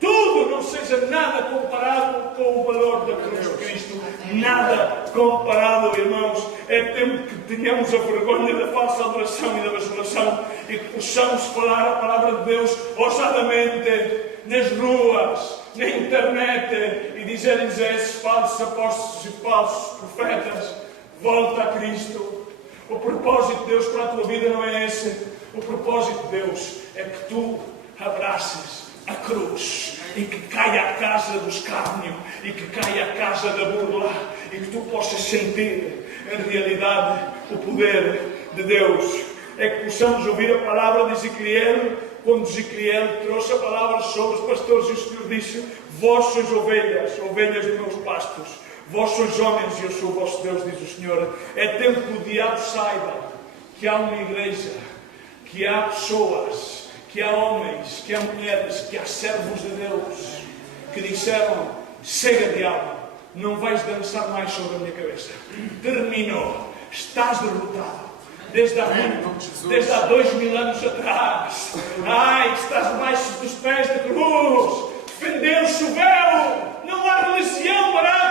tudo não seja nada comparado com o valor da cruz de Cristo. Nada comparado, irmãos. É tempo que tenhamos a vergonha da falsa adoração e da bajulação e que possamos falar a palavra de Deus ousadamente nas ruas, na internet, e dizer-lhes a esses falsos apóstolos e falsos profetas: volta a Cristo. O propósito de Deus para a tua vida não é esse. O propósito de Deus é que tu abraces a cruz e que caia a casa do escárnio e que caia a casa da burla e que tu possas sentir em realidade o poder de Deus. É que possamos ouvir a palavra de Ezequiel, quando Ezequiel trouxe a palavra sobre os pastores, e o Senhor disse: vós sois ovelhas dos meus pastos, vós sois homens e eu sou o vosso Deus, diz o Senhor. É tempo que o diabo saiba que há uma igreja, que há pessoas, que há homens, que há mulheres, que há servos de Deus, que disseram: chega, diabo, não vais dançar mais sobre a minha cabeça. Terminou, estás derrotado. Desde há 2000 anos atrás. Ai, estás debaixo dos pés da cruz. Defendeu-se o véu. Não há religião barata